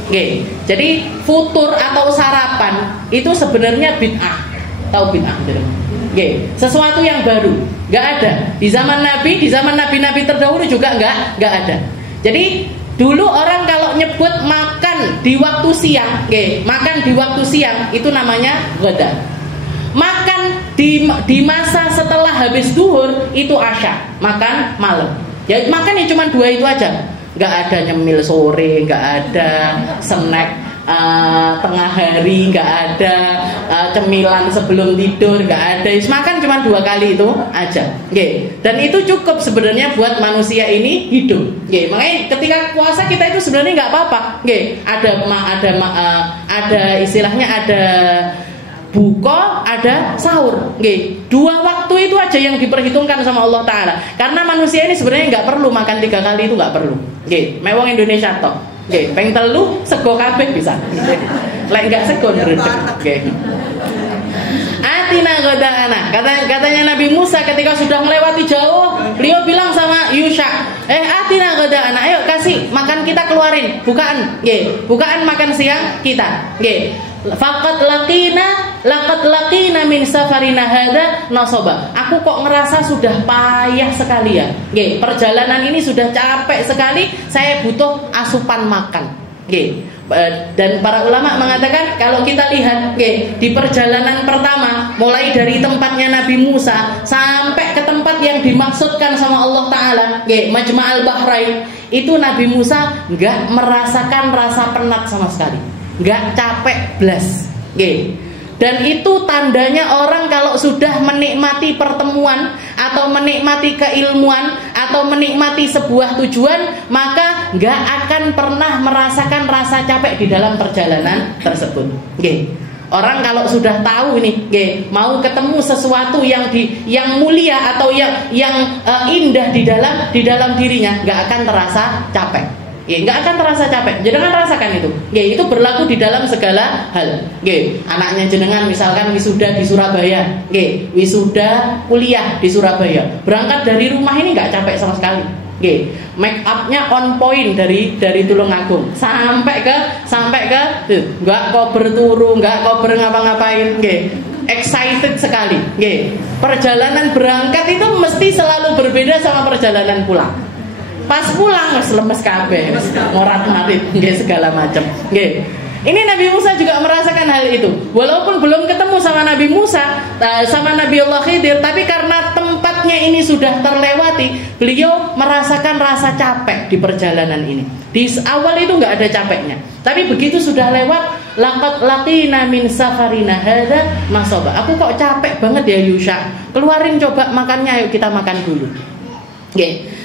Nggih. Jadi futur atau sarapan itu sebenarnya bid'ah. Tahu bid'ah gitu. Nggih, sesuatu yang baru. Enggak ada. Di zaman nabi-nabi terdahulu juga enggak ada. Jadi dulu orang kalau nyebut makan di waktu siang, nggih, makan di waktu siang itu namanya ghada. Makan di masa setelah habis duhur itu asya, makan malam. Ya makan ya cuma dua itu aja. Enggak ada nyemil sore, enggak ada snack tengah hari, enggak ada cemilan sebelum tidur, enggak ada. Makan cuma dua kali itu aja. Nggih. Dan itu cukup sebenarnya buat manusia ini hidup. Nggih. Makanya ketika puasa kita itu sebenarnya enggak apa-apa. Nggih. Ada istilahnya ada buka, ada sahur. Nggih. Dua waktu itu aja yang diperhitungkan sama Allah Ta'ala. Karena manusia ini sebenarnya nggak perlu makan 3 kali, itu nggak perlu. Nggih. Mewong Indonesia tok. Nggih. Peng telu sego kabeh bisa. Lek nggak sego ndredeg. Nggih. Atina ghadana. Katanya Nabi Musa ketika sudah melewati jauh, beliau bilang sama Yusha, atina ghadana, ayo kasih makan kita, keluarin bukaan. Nggih. Bukaan makan siang kita. Nggih. Faqad laqina min safarina hadza nasaba. Aku kok ngerasa sudah payah sekali ya. Nggih, perjalanan ini sudah capek sekali, saya butuh asupan makan. Nggih. Dan para ulama mengatakan kalau kita lihat, nggih, di perjalanan pertama mulai dari tempatnya Nabi Musa sampai ke tempat yang dimaksudkan sama Allah Ta'ala, nggih, Majma'al Bahrain, itu Nabi Musa enggak merasakan rasa penat sama sekali. Nggak capek blas, nggih. Dan itu tandanya orang kalau sudah menikmati pertemuan atau menikmati keilmuan atau menikmati sebuah tujuan, maka nggak akan pernah merasakan rasa capek di dalam perjalanan tersebut, nggih. Orang kalau sudah tahu ini, nggih, mau ketemu sesuatu yang mulia atau yang indah di dalam dirinya, nggak akan terasa capek. Ya, nggak akan terasa capek. Jangan rasakan itu. Ya, itu berlaku di dalam segala hal. Ya, anaknya jenengan misalkan wisuda di Surabaya, ya, wisuda kuliah di Surabaya, berangkat dari rumah ini nggak capek sama sekali. Ya, make upnya on point dari Tulungagung sampai ke nggak kober turu, nggak kober ngapa-ngapain. Ya, excited sekali. Ya, perjalanan berangkat itu mesti selalu berbeda sama perjalanan pulang. Pas pulang wis lemes kabeh, morat-marit nggih segala macam. Nggih. Ini Nabi Musa juga merasakan hal itu. Walaupun belum ketemu sama Nabi Musa, sama Nabi Allah Khidir, tapi karena tempatnya ini sudah terlewati, beliau merasakan rasa capek di perjalanan ini. Di awal itu nggak ada capeknya, tapi begitu sudah lewat, laqad laqina min safarina hadza nasaba. Aku kok capek banget ya Yusha. Keluarin coba makannya, ayo kita makan dulu. Nggih.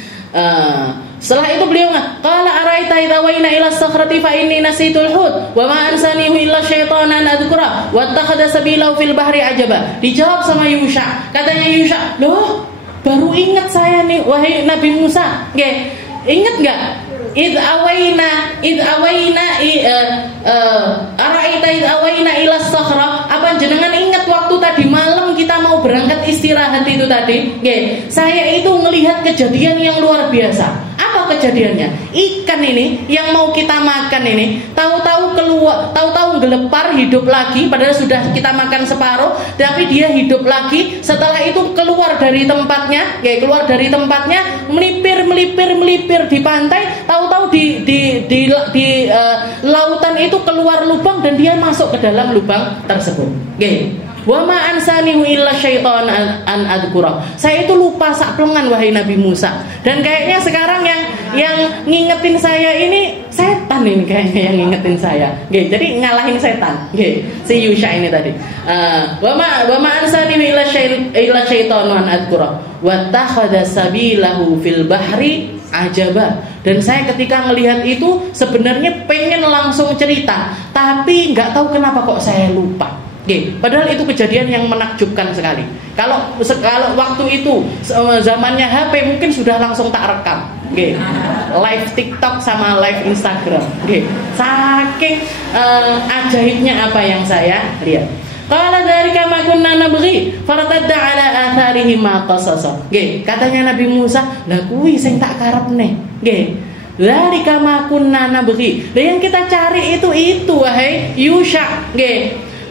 Setelah itu beliau qala araita idza waina ila as-sakhrati fa inni nasitul hud wa ma ansanihu illa syaitanan adzkura wa takhadha sabilahu fil bahri ajaba. Dijawab sama Yusha. Katanya Yusha, "Loh, baru ingat saya nih wahai Nabi Musa." Nggih. Ingat enggak? Id awaina araita id awaina ila as-sakhra. Apa jenengan ingat waktu tadi malam kita mau berangkat istirahat itu tadi? Nggih. Saya itu melihat kejadian yang luar biasa. Apa Allah kejadiannya. Ikan ini yang mau kita makan ini tahu-tahu keluar, tahu-tahu gelepar hidup lagi, padahal sudah kita makan separuh, tapi dia hidup lagi. Setelah itu keluar dari tempatnya, melipir di pantai, tahu-tahu di lautan itu keluar lubang dan dia masuk ke dalam lubang tersebut. Wa ma ansanihu illa syaitan an adkura. Saya itu lupa sak plengan wahai Nabi Musa. Dan kayaknya sekarang yang ngingetin saya ini setan ini kayaknya yang ngingetin saya. Jadi ngalahin setan. Si Yusha ini tadi. Wa ma ansanihu illa syaitan an adkura. Wa takhadha sabilahu fil bahri ajaba. Dan saya ketika melihat itu sebenarnya pengen langsung cerita, tapi nggak tahu kenapa kok saya lupa. Padahal itu kejadian yang menakjubkan sekali. Kalau waktu itu zamannya HP mungkin sudah langsung tak rekam. Live TikTok sama live Instagram. Saking ajaibnya apa yang saya lihat. Qala dzalika ma kunna nabghi fartadda ala atharihi ma qasasa. Katanya Nabi Musa, "Lah kuwi sing tak karepne." Dzalika ma kunna nabghi. Yang kita cari itu wahai Yusha.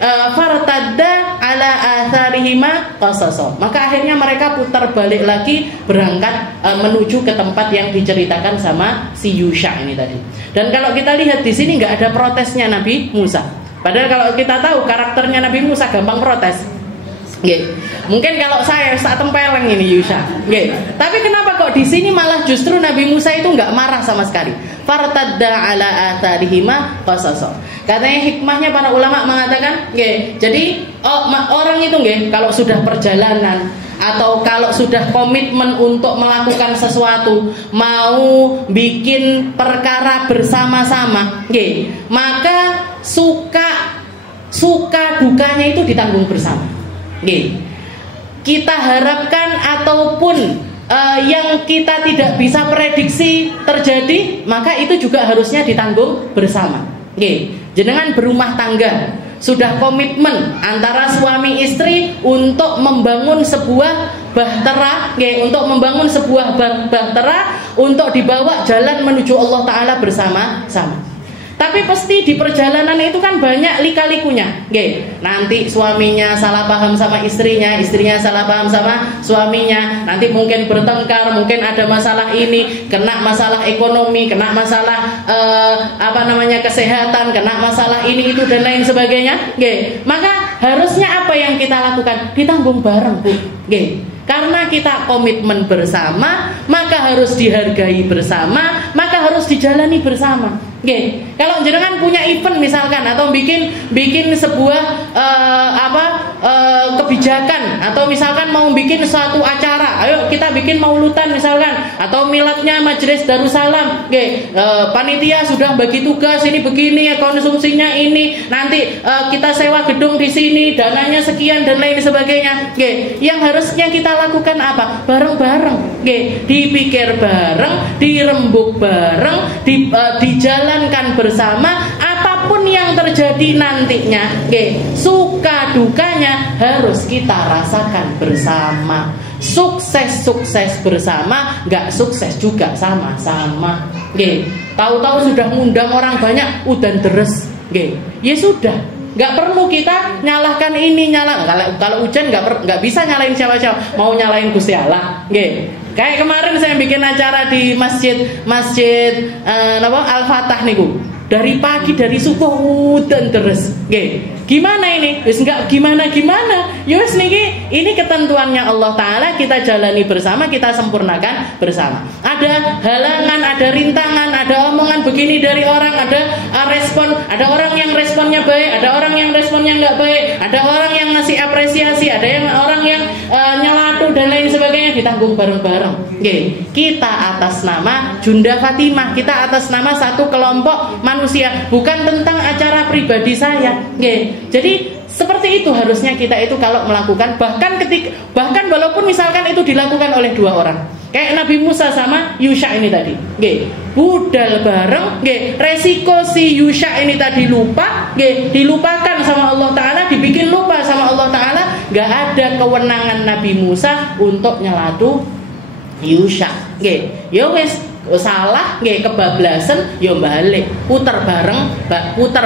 Fartadda ala atharihima qasasa. Maka akhirnya mereka putar balik lagi berangkat menuju ke tempat yang diceritakan sama si Yusha ini tadi. Dan kalau kita lihat di sini nggak ada protesnya Nabi Musa. Padahal kalau kita tahu karakternya Nabi Musa gampang protes. Mungkin kalau saya saat tempeleng ini Yusha. Tapi kenapa kok di sini malah justru Nabi Musa itu nggak marah sama sekali? Fartadda ala atharihima qasasa. Katanya hikmahnya para ulama mengatakan, jadi orang itu kalau sudah perjalanan atau kalau sudah komitmen untuk melakukan sesuatu, mau bikin perkara bersama-sama, maka suka dukanya itu ditanggung bersama. Kita harapkan ataupun yang kita tidak bisa prediksi terjadi, maka itu juga harusnya ditanggung bersama. Jenengan berumah tangga sudah komitmen antara suami istri untuk membangun sebuah bahtera, untuk membangun sebuah bahtera untuk dibawa jalan menuju Allah Ta'ala bersama-sama. Tapi pasti di perjalanan itu kan banyak lika-likunya. Nanti suaminya salah paham sama istrinya, istrinya salah paham sama suaminya. Nanti mungkin bertengkar, mungkin ada masalah ini, kena masalah ekonomi, kena masalah kesehatan, kena masalah ini itu dan lain sebagainya. Maka harusnya apa yang kita lakukan? Ditanggung bareng, Bu. Karena kita komitmen bersama, maka harus dihargai bersama, maka harus dijalani bersama. Kalau jenengan punya event misalkan atau bikin sebuah kebijakan atau misalkan mau bikin suatu acara, ayo kita bikin maulutan misalkan atau miladnya Majelis Darussalam, panitia sudah bagi tugas ini begini, konsumsinya ini, nanti kita sewa gedung di sini, dananya sekian dan lain sebagainya. Yang harusnya kita lakukan apa? Bareng-bareng, dipikir bareng, dirembuk bareng, dijalankan bersama. Apapun yang terjadi nantinya, suka dukanya harus kita rasakan bersama. Sukses bersama, nggak sukses juga sama-sama. Tahu-tahu sudah ngundang orang banyak, udan deres. Ya sudah, nggak perlu kita nyalahkan ini kalau hujan nggak bisa nyalain siapa-siapa, mau nyalain Gusti Allah. Kayak kemarin saya bikin acara di masjid Al-Fatah niku. Dari pagi, dari subuh udan terus. Gimana ini? Wis enggak gimana. Ya wis niki, ini ketentuannya Allah Ta'ala, kita jalani bersama, kita sempurnakan bersama. Ada halangan, ada rintangan, ada omongan begini dari orang, ada respon, ada orang yang responnya baik, ada orang yang responnya enggak baik, ada orang yang ngasih apresiasi, ada yang orang yang nyelatu dan lain sebagainya, ditanggung bareng-bareng. Kita atas nama Junda Fatimah, kita atas nama satu kelompok manusia, bukan tentang acara pribadi saya. Jadi seperti itu harusnya kita itu kalau melakukan, bahkan walaupun misalkan itu dilakukan oleh dua orang, kayak Nabi Musa sama Yusha ini tadi, budal bareng, resiko si Yusha ini tadi lupa, dilupakan sama Allah Ta'ala, dibikin lupa sama Allah Ta'ala, gak ada kewenangan Nabi Musa untuk nyelatu Yusha. Ya wes, salah nggih kebablasan yo balik putar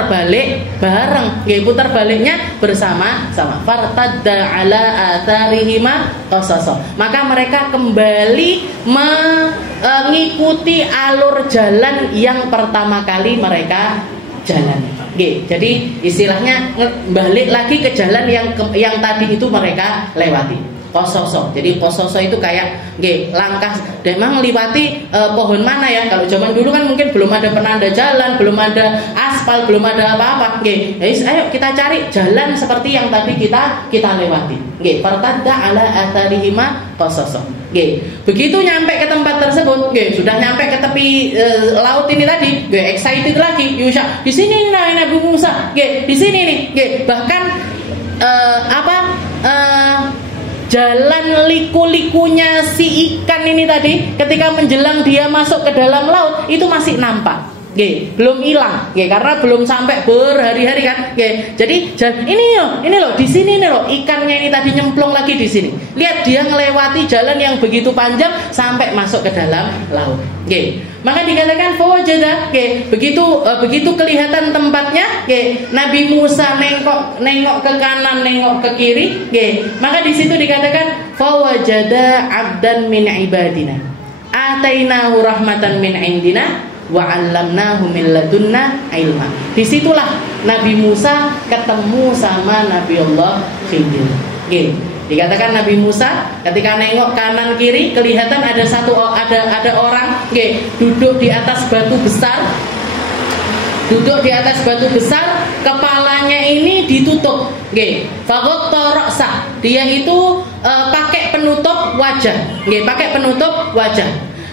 balik bareng nggih putar baliknya bersama-sama fartadda ala atharihima qasasa maka mereka kembali mengikuti alur jalan yang pertama kali mereka jalani. Jadi istilahnya balik lagi ke jalan yang tadi itu mereka lewati. Kososo. Jadi kososo itu kayak langkah memang liwati pohon mana ya. Kalau zaman dulu kan mungkin belum ada penanda jalan, belum ada aspal, belum ada apa-apa. Ayo kita cari jalan seperti yang tadi kita lewati. Fartadda ala atharihima kososo. Begitu nyampe ke tempat tersebut, sudah nyampe ke tepi laut ini tadi, excited lagi. Yusha, di sini Nabi Musa, di sini nih, bahkan jalan liku-likunya si ikan ini tadi ketika menjelang dia masuk ke dalam laut itu masih nampak. Belum hilang, karena belum sampai berhari-hari kan. Jadi ini loh di sini nih loh ikannya ini tadi nyemplung lagi di sini. Lihat dia ngelewati jalan yang begitu panjang sampai masuk ke dalam laut. Maka dikatakan fawajada, begitu kelihatan tempatnya, Nabi Musa nengok ke kanan, nengok ke kiri, maka di situ dikatakan fawajada abdan min ibadina, atainahu rahmatan min indina, wa 'allamnahu min ladunna ilma. Disitulah Nabi Musa ketemu sama Nabi Allah Khidir. Dikatakan Nabi Musa ketika nengok kanan kiri kelihatan ada orang duduk di atas batu besar, kepalanya ini ditutup. Faghatta ra'sah, dia itu pakai penutup wajah.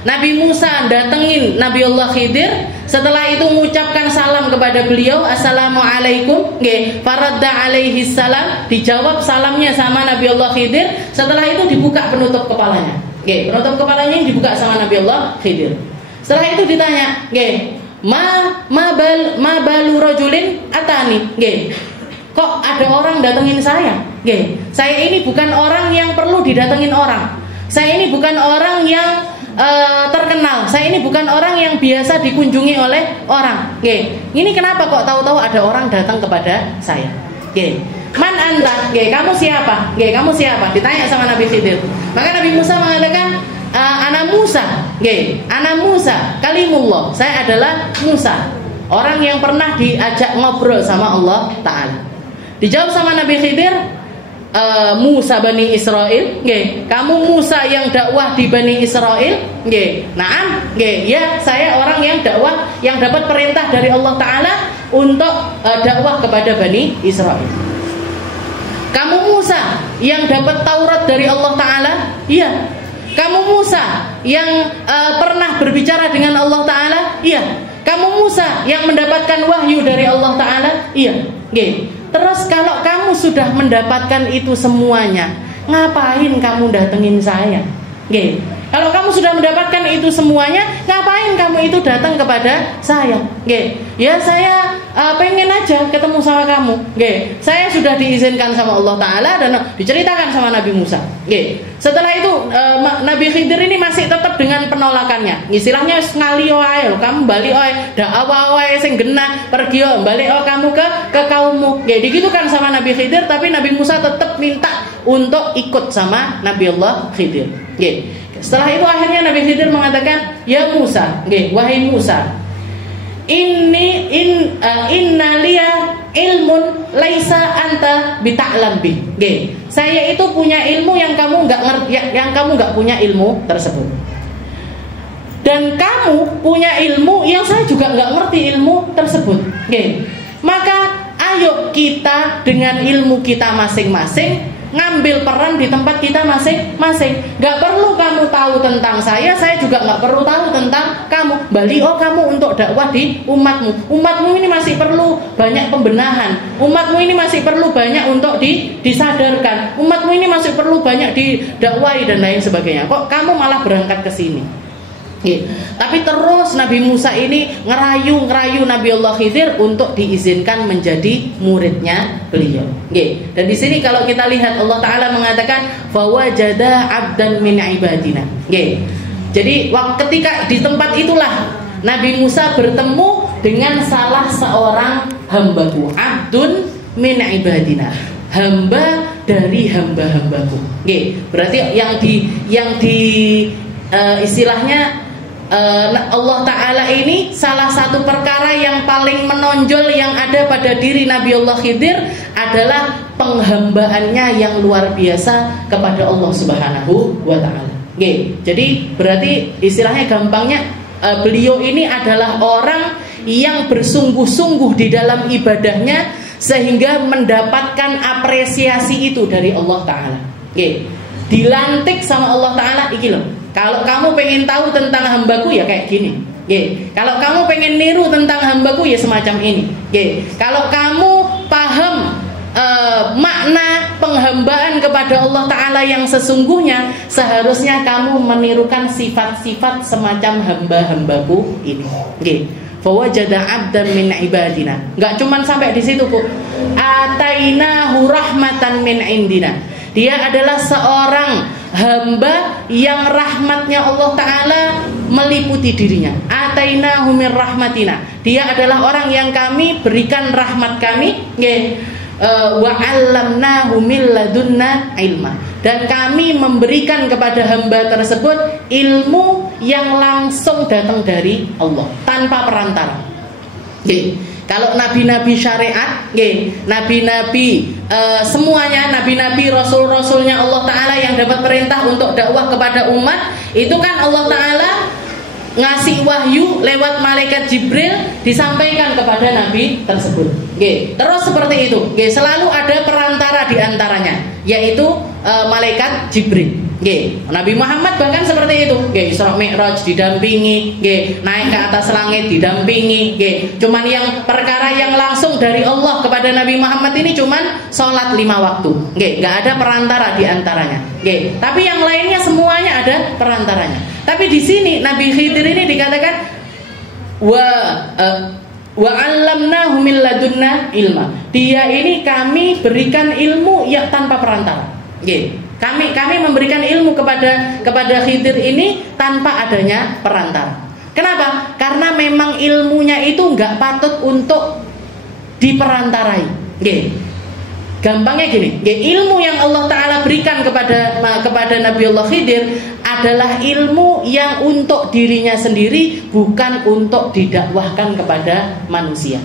Nabi Musa datengin Nabi Allah Khidir, setelah itu mengucapkan salam kepada beliau, assalamualaikum, faradda alaihi salam, dijawab salamnya sama Nabi Allah Khidir. Setelah itu dibuka penutup kepalanya, penutup kepalanya yang dibuka sama Nabi Allah Khidir. Setelah itu ditanya, ma balu rajulin atani, kok ada orang datengin saya? Saya ini bukan orang yang perlu didatengin orang. Saya ini bukan orang yang terkenal. Saya ini bukan orang yang biasa dikunjungi oleh orang. Ini kenapa kok tahu-tahu ada orang datang kepada saya? Man anta? Kamu siapa? Kamu siapa? Ditanya sama Nabi Khidir. Maka Nabi Musa mengatakan, ana Musa. Ana Musa, kalimullah. Saya adalah Musa, orang yang pernah diajak ngobrol sama Allah Ta'ala. Dijawab sama Nabi Khidir, Musa Bani Israel, kamu Musa yang dakwah di Bani Israel, naam, ya saya orang yang dakwah yang dapat perintah dari Allah Ta'ala untuk dakwah kepada Bani Israel. Kamu Musa yang dapat Taurat dari Allah Ta'ala, iya. Kamu Musa yang pernah berbicara dengan Allah Ta'ala, iya. Kamu Musa yang mendapatkan wahyu dari Allah Ta'ala, iya. Terus kalau kamu sudah mendapatkan itu semuanya, ngapain kamu datengin saya? Kalau kamu sudah mendapatkan itu semuanya, ngapain kamu itu datang kepada saya? Ya saya pengen aja ketemu sama kamu. Saya sudah diizinkan sama Allah Ta'ala dan diceritakan sama Nabi Musa. Setelah itu Nabi Khidir ini masih tetap dengan penolakannya. Istilahnya ngali wae, kamu balik wae, dakwah wae sing genah, pergi balik kamu ke kaummu. Digitukan sama Nabi Khidir, tapi Nabi Musa tetap minta untuk ikut sama Nabi Allah Khidir. Setelah itu akhirnya Nabi Khidir mengatakan, ya Musa, wahai Musa, inna liya ilmun laisa anta bita'lam bih. Saya itu punya ilmu yang kamu enggak ngerti, yang kamu enggak punya ilmu tersebut. Dan kamu punya ilmu yang saya juga enggak ngerti ilmu tersebut. Maka ayo kita dengan ilmu kita masing-masing ngambil peran di tempat kita masing-masing. Gak perlu kamu tahu tentang saya juga gak perlu tahu tentang kamu. Kamu untuk dakwah di umatmu. Umatmu ini masih perlu banyak pembenahan. Umatmu ini masih perlu banyak untuk disadarkan. Umatmu ini masih perlu banyak didakwai dan lain sebagainya. Kok kamu malah berangkat ke sini? Tapi terus Nabi Musa ini ngerayu Nabi Allah Khidir untuk diizinkan menjadi muridnya beliau. Dan di sini kalau kita lihat Allah Ta'ala mengatakan fawajada abdan min ibadina. Jadi ketika di tempat itulah Nabi Musa bertemu dengan salah seorang hambaku, abdun min ibadina, hamba dari hamba-hambaku. Oke, berarti yang di istilahnya Allah Ta'ala ini salah satu perkara yang paling menonjol yang ada pada diri Nabi Allah Khidir adalah penghambaannya yang luar biasa kepada Allah Subhanahu wa Ta'ala. Oke, jadi berarti istilahnya gampangnya beliau ini adalah orang yang bersungguh-sungguh di dalam ibadahnya sehingga mendapatkan apresiasi itu dari Allah Ta'ala. Oke, dilantik sama Allah Ta'ala iki loh. Kalau kamu pengen tahu tentang hambaku ya kayak gini. Kalau kamu pengen niru tentang hambaku ya semacam ini. Kalau kamu paham makna penghambaan kepada Allah Ta'ala yang sesungguhnya, seharusnya kamu menirukan sifat-sifat semacam hamba-hambaku ini. Fawajada abdan min ibadina. Enggak cuman sampai di situ, Bu. Atainahu rahmatan min indina. Dia adalah seorang hamba yang rahmatnya Allah Ta'ala meliputi dirinya. Atainahu min rahmatina. Dia adalah orang yang kami berikan rahmat kami. Wa 'allamnahu min ladunna ilma. Dan kami memberikan kepada hamba tersebut ilmu yang langsung datang dari Allah tanpa perantara. Kalau nabi-nabi syariat, nabi-nabi semuanya, nabi-nabi, rasul-rasulnya Allah Ta'ala yang dapat perintah untuk dakwah kepada umat, itu kan Allah Ta'ala ngasih wahyu lewat malaikat Jibril disampaikan kepada nabi tersebut. Terus seperti itu, selalu ada perantara di antaranya, yaitu malaikat Jibril. Nabi Muhammad bahkan seperti itu. Isra Mi'raj didampingi, naik ke atas langit didampingi. Cuman yang perkara yang langsung dari Allah kepada Nabi Muhammad ini cuman sholat 5 waktu. Gak ada perantara di antaranya. Tapi yang lainnya semuanya ada perantaranya. Tapi di sini Nabi Khidir ini dikatakan wa 'allamnahu min ladunna ilma. Dia ini kami berikan ilmu yang tanpa perantara. Kami memberikan ilmu kepada Khidir ini tanpa adanya perantara. Kenapa? Karena memang ilmunya itu nggak patut untuk diperantarai. Gampangnya gini, ilmu yang Allah Ta'ala berikan kepada Nabi Allah Khidir adalah ilmu yang untuk dirinya sendiri, bukan untuk didakwahkan kepada manusia.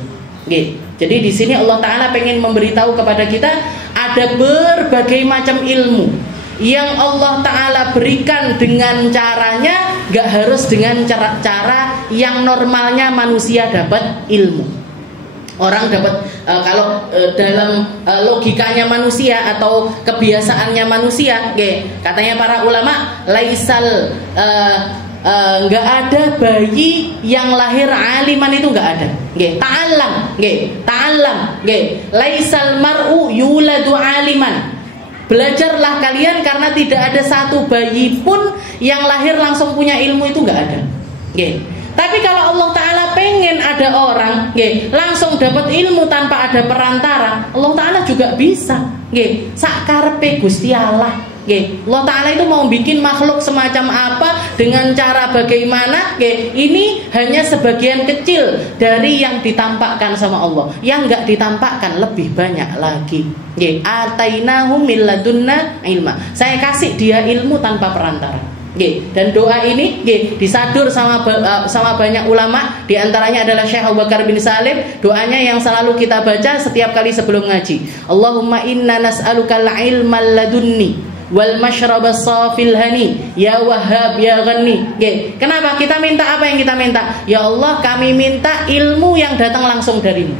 Jadi di sini Allah Ta'ala pengen memberitahu kepada kita ada berbagai macam ilmu yang Allah Ta'ala berikan dengan caranya, gak harus dengan cara yang normalnya manusia dapat ilmu. Orang dapat kalau dalam logikanya manusia atau kebiasaannya manusia, katanya para ulama, laisal nggak ada bayi yang lahir aliman, itu nggak ada. Ta'allam, laisal mar'u yuladu aliman. Belajarlah kalian karena tidak ada satu bayi pun yang lahir langsung punya ilmu, itu nggak ada. Tapi kalau Allah Ta'ala pengen ada orang langsung dapat ilmu tanpa ada perantara, Allah Ta'ala juga bisa. Sakarepe Gusti Allah. Allah Ta'ala itu mau bikin makhluk semacam apa, dengan cara bagaimana, ini hanya sebagian kecil dari yang ditampakkan sama Allah. Yang enggak ditampakkan lebih banyak lagi. Atainahu min ladunna ilma. Saya kasih dia ilmu tanpa perantara. Dan doa ini disadur sama banyak ulama. Di antaranya adalah Syekh Abu Bakar bin Salim. Doanya yang selalu kita baca setiap kali sebelum ngaji, Allahumma inna nas'alukal ilmal ladunni wal mashrabas safil hani ya wahhab ya ghani. Kenapa kita minta apa yang kita minta? Ya Allah, kami minta ilmu yang datang langsung darimu,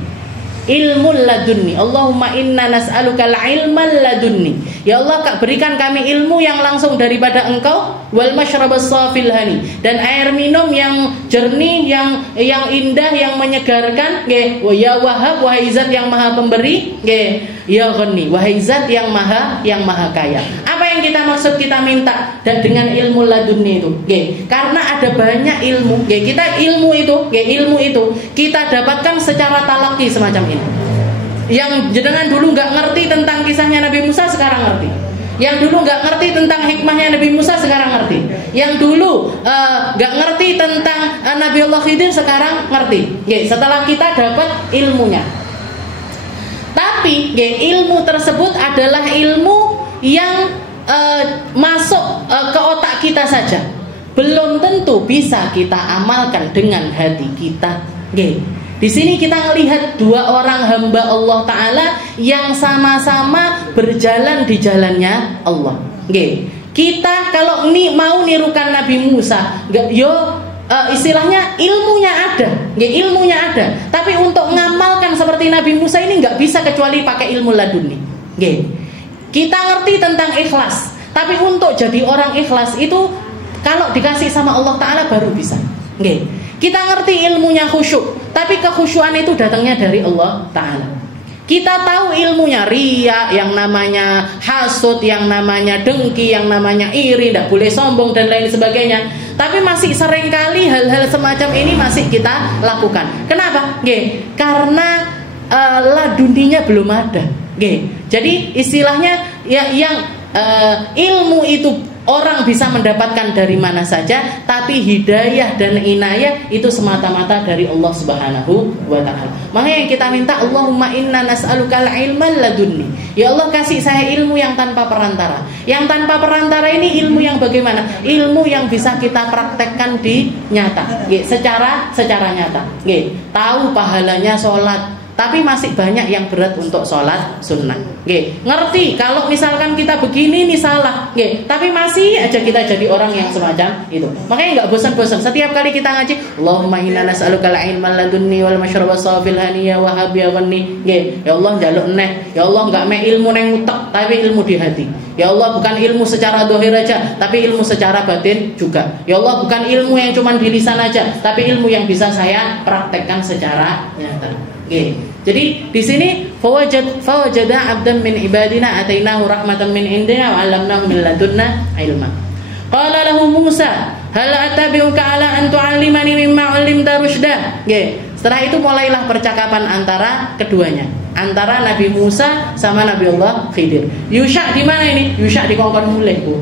ilmu ladunni. Allahumma inna nas'alukal ilmal ladunni. Ya Allah, berikan kami ilmu yang langsung daripada Engkau, wal mashrabas safil hani, dan air minum yang jernih, yang indah, yang menyegarkan. Ya wahhab, wahai zat yang maha pemberi. Ya ghani, wahai zat yang maha kaya. Apa yang kita maksud kita minta dan dengan ilmu ladunni itu? Karena ada banyak ilmu. Kita ilmu itu kita dapatkan secara talaqi semacam ini. Yang jenengan dulu nggak ngerti tentang kisahnya Nabi Musa, sekarang ngerti. Yang dulu nggak ngerti tentang hikmahnya Nabi Musa sekarang ngerti. Yang dulu nggak ngerti tentang Nabi Allah Khidir sekarang ngerti. Setelah kita dapat ilmunya. Tapi ilmu tersebut adalah ilmu yang masuk ke otak kita saja. Belum tentu bisa kita amalkan dengan hati kita. Di sini kita melihat dua orang hamba Allah Ta'ala yang sama-sama berjalan di jalannya Allah. Kita kalau mau nirukan Nabi Musa, istilahnya ilmunya ada, ilmunya ada. Tapi untuk ngamalkan seperti Nabi Musa ini nggak bisa kecuali pakai ilmu laduni. Kita ngerti tentang ikhlas, tapi untuk jadi orang ikhlas itu kalau dikasih sama Allah Ta'ala baru bisa. Kita ngerti ilmunya khusyuk, tapi kekhusyuan itu datangnya dari Allah Ta'ala. Kita tahu ilmunya riya, yang namanya hasud, yang namanya dengki, yang namanya iri, tidak boleh sombong dan lain sebagainya. Tapi masih seringkali hal-hal semacam ini masih kita lakukan. Kenapa? Karena laduninya belum ada. Jadi istilahnya yang ilmu itu orang bisa mendapatkan dari mana saja, tapi hidayah dan inayah itu semata-mata dari Allah Subhanahu wa Ta'ala. Makanya yang kita minta, Allahumma inna nas'alukal ilman ladunni. Ya Allah, kasih saya ilmu yang tanpa perantara. Yang tanpa perantara ini ilmu yang bagaimana? Ilmu yang bisa kita praktekkan di nyata, secara nyata. Tahu pahalanya sholat, tapi masih banyak yang berat untuk sholat sunnah. Ngerti kalau misalkan kita begini ini salah, tapi masih aja kita jadi orang yang semacam itu. Makanya nggak bosan-bosan setiap kali kita ngaji, Allahumma inna nas'alukal ilman ladunni wal masyraba safil haniyah wa habya wanni. Ya Allah, njaluk neh. Ya Allah, nggak me ilmu neng utek, tapi ilmu di hati. Ya Allah, bukan ilmu secara dohir aja, tapi ilmu secara batin juga. Ya Allah, bukan ilmu yang cuma di lisan aja, tapi ilmu yang bisa saya praktekkan secara nyata. Jadi di sini fawajada 'abdan min ibadina atainahu rahmatan min indina wa 'allamnahu min ladunna ilma. Qala lahu Musa, hal atabi'uka 'ala an tu'allimani mimma 'allimta rusyda. Setelah itu mulailah percakapan antara keduanya, antara Nabi Musa sama Nabi Allah Khidir. Yusha di mana ini? Yusha di kongkon mulih, Bu.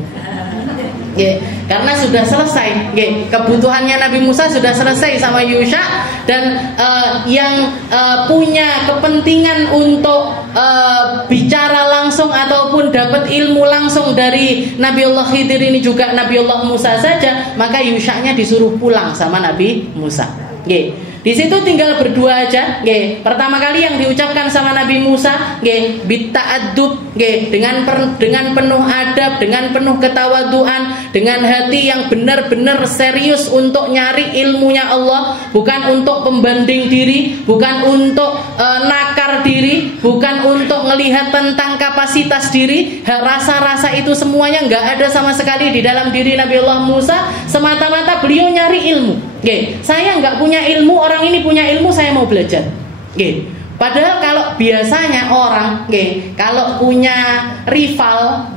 Karena sudah selesai, kebutuhannya Nabi Musa sudah selesai sama Yusha, dan yang punya kepentingan untuk bicara langsung ataupun dapat ilmu langsung dari Nabi Allah Khidir ini juga Nabi Allah Musa saja, maka Yusha-nya disuruh pulang sama Nabi Musa. Di situ tinggal berdua aja. Pertama kali yang diucapkan sama Nabi Musa, bitta'addub, dengan penuh adab, dengan penuh ketawaduan, dengan hati yang benar-benar serius untuk nyari ilmunya Allah, bukan untuk pembanding diri, bukan untuk nakar diri, bukan untuk melihat tentang kapasitas diri. Rasa-rasa itu semuanya nggak ada sama sekali di dalam diri Nabi Allah Musa. Semata-mata beliau nyari ilmu. Saya nggak punya ilmu, orang ini punya ilmu, saya mau belajar. Padahal kalau biasanya orang, kalau punya rival,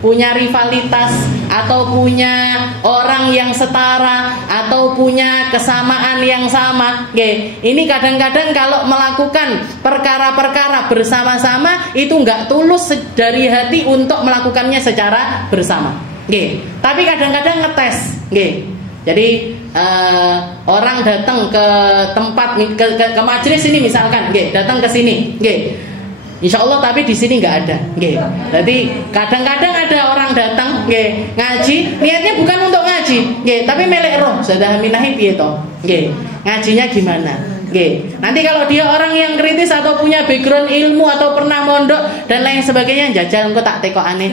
punya rivalitas, atau punya orang yang setara, atau punya kesamaan yang sama, ini kadang-kadang kalau melakukan perkara-perkara bersama-sama itu nggak tulus dari hati untuk melakukannya secara bersama. Tapi kadang-kadang ngetes. Jadi orang datang ke tempat ke majelis ini misalkan, datang ke sini, insya Allah, tapi di sini nggak ada. Jadi kadang-kadang ada orang datang, ngaji, niatnya bukan untuk ngaji, tapi melek roh, sudah minahi piye to, ngajinya gimana? Nanti kalau dia orang yang kritis atau punya background ilmu atau pernah mondok dan lain sebagainya, jajal engko tak teko aneh,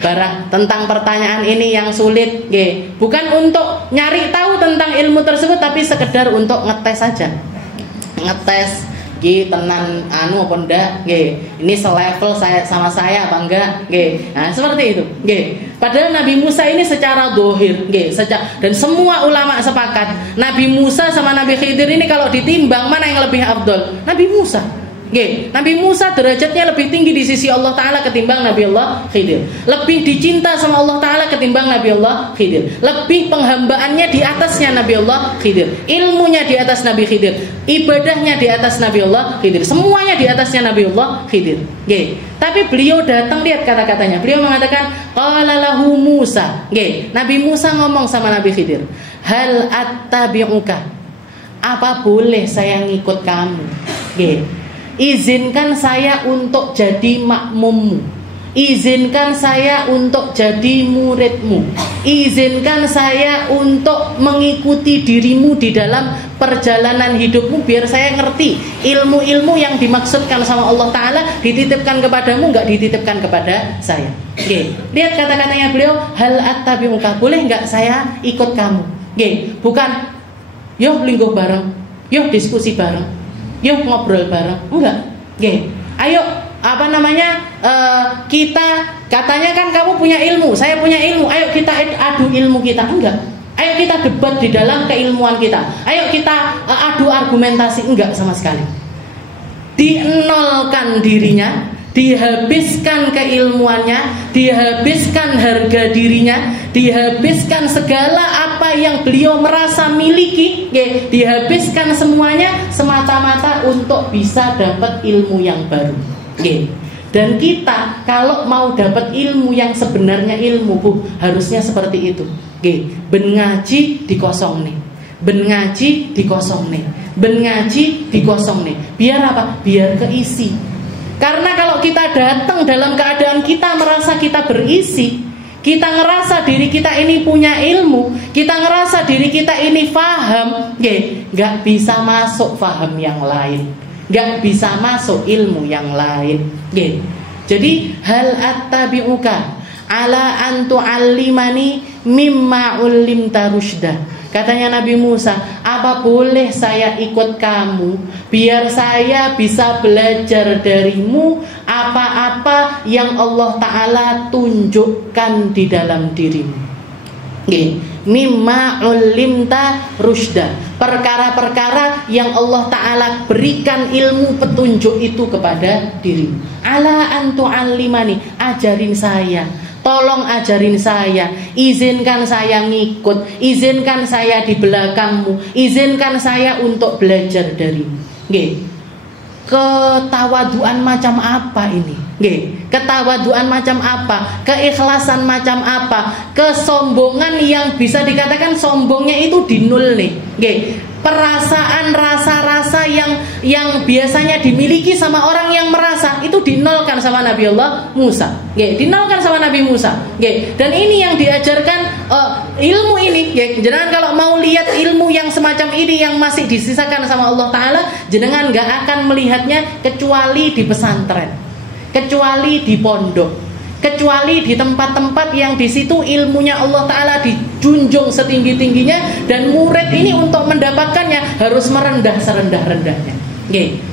barang tentang pertanyaan ini yang sulit, bukan untuk nyari tahu tentang ilmu tersebut, tapi sekedar untuk ngetes saja, ngetes tenan anu apa ndak, ini selevel saya sama saya apa enggak, nah seperti itu. Padahal Nabi Musa ini secara dohir, dan semua ulama sepakat Nabi Musa sama Nabi Khidir ini kalau ditimbang mana yang lebih afdol? Nabi Musa. Nggih, Nabi Musa derajatnya lebih tinggi di sisi Allah Ta'ala ketimbang Nabi Allah Khidir. Lebih dicinta sama Allah Ta'ala ketimbang Nabi Allah Khidir. Lebih penghambaannya di atasnya Nabi Allah Khidir. Ilmunya di atas Nabi Khidir. Ibadahnya di atas Nabi Allah Khidir. Semuanya di atasnya Nabi Allah Khidir. Nggih. Tapi beliau datang, lihat kata-katanya. Beliau mengatakan qala lahu Musa. Nggih, Nabi Musa ngomong sama Nabi Khidir, hal attabi'uka, apa boleh saya ngikut kamu? Nggih. Izinkan saya untuk jadi makmummu. Izinkan saya untuk jadi muridmu. Izinkan saya untuk mengikuti dirimu di dalam perjalanan hidupmu, biar saya ngerti ilmu-ilmu yang dimaksudkan sama Allah Ta'ala dititipkan kepadamu, nggak dititipkan kepada saya. Oke, lihat kata-katanya beliau, hal attabi'uka, boleh nggak saya ikut kamu? Oke, bukan yuk lingkuh bareng, yuk diskusi bareng, yuk ngobrol bareng, enggak. Oke, ayo kita katanya kan kamu punya ilmu, saya punya ilmu, ayo kita adu ilmu kita, enggak. Ayo kita debat di dalam keilmuan kita, ayo kita adu argumentasi, enggak sama sekali. Dienolkan dirinya, dihabiskan keilmuannya, dihabiskan harga dirinya, dihabiskan segala apa yang beliau merasa miliki, dihabiskan semuanya semata-mata untuk bisa dapat ilmu yang baru. Dan kita kalau mau dapat ilmu yang sebenarnya ilmu, harusnya seperti itu. Ben ngaji dikosong nih, ben ngaji dikosong nih, ben ngaji dikosong nih. Biar apa? Biar keisi. Karena kalau kita datang dalam keadaan kita merasa kita berisi, kita ngerasa diri kita ini punya ilmu, kita ngerasa diri kita ini faham, nggak bisa masuk faham yang lain, nggak bisa masuk ilmu yang lain. Jadi hal attabi'uka ala an tu'allimani mimma ullimta rusyda. Katanya Nabi Musa, apa boleh saya ikut kamu biar saya bisa belajar darimu apa-apa yang Allah Ta'ala tunjukkan di dalam dirimu. Mimma ulimta rusyda, perkara-perkara yang Allah Ta'ala berikan ilmu petunjuk itu kepada dirimu. Ala antu alimani, ajarin saya, tolong ajarin saya, izinkan saya ngikut, izinkan saya di belakangmu, izinkan saya untuk belajar darimu. Ketawaduan macam apa ini? Ketawaduan macam apa? Keikhlasan macam apa? Kesombongan yang bisa dikatakan sombongnya itu di nol nih. Perasaan rasa-rasa yang biasanya dimiliki sama orang yang merasa itu dinolkan sama Nabi Allah Musa. Dinolkan sama Nabi Musa. Dan ini yang diajarkan ilmu ini. Jenengan kalau mau lihat ilmu yang semacam ini yang masih disisakan sama Allah Ta'ala, jenengan gak akan melihatnya kecuali di pesantren, kecuali di pondok, kecuali di tempat-tempat yang di situ ilmunya Allah Ta'ala dijunjung setinggi-tingginya, dan murid ini untuk mendapatkannya harus merendah serendah-rendahnya.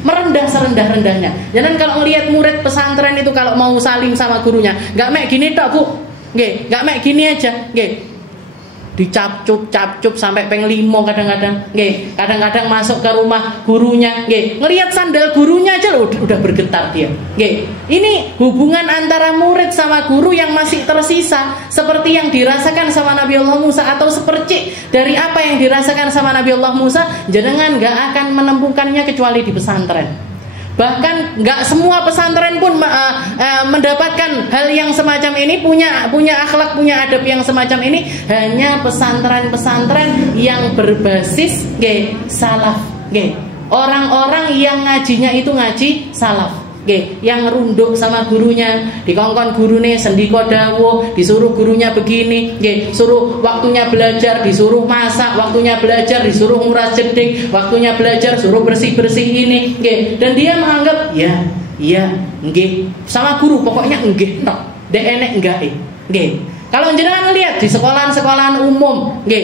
Merendah serendah-rendahnya. Jangan kalau ngelihat murid pesantren itu kalau mau salim sama gurunya, gak mek gini tok bu, gak mek gini aja, dicapcup sampai peng 5 kadang-kadang. Kadang-kadang masuk ke rumah gurunya, ngelihat sandal gurunya aja loh, udah bergetar dia. Ini hubungan antara murid sama guru yang masih tersisa seperti yang dirasakan sama Nabi Allah Musa, atau sepercik dari apa yang dirasakan sama Nabi Allah Musa, jenengan gak akan menemukannya kecuali di pesantren. Bahkan nggak semua pesantren pun mendapatkan hal yang semacam ini, punya akhlak, punya adab yang semacam ini. Hanya pesantren-pesantren yang berbasis salaf, orang-orang yang ngajinya itu ngaji salaf, yang runduk sama gurunya, dikongkon gurune sendiko dawuh, disuruh gurunya begini, suruh waktunya belajar disuruh masak, waktunya belajar disuruh nguras jeding, waktunya belajar suruh bersih-bersih ini, dan dia menganggap ya nggih sama guru, pokoknya nggih tok, dek enek enggak Kalau jenengan lihat di sekolahan-sekolahan umum, di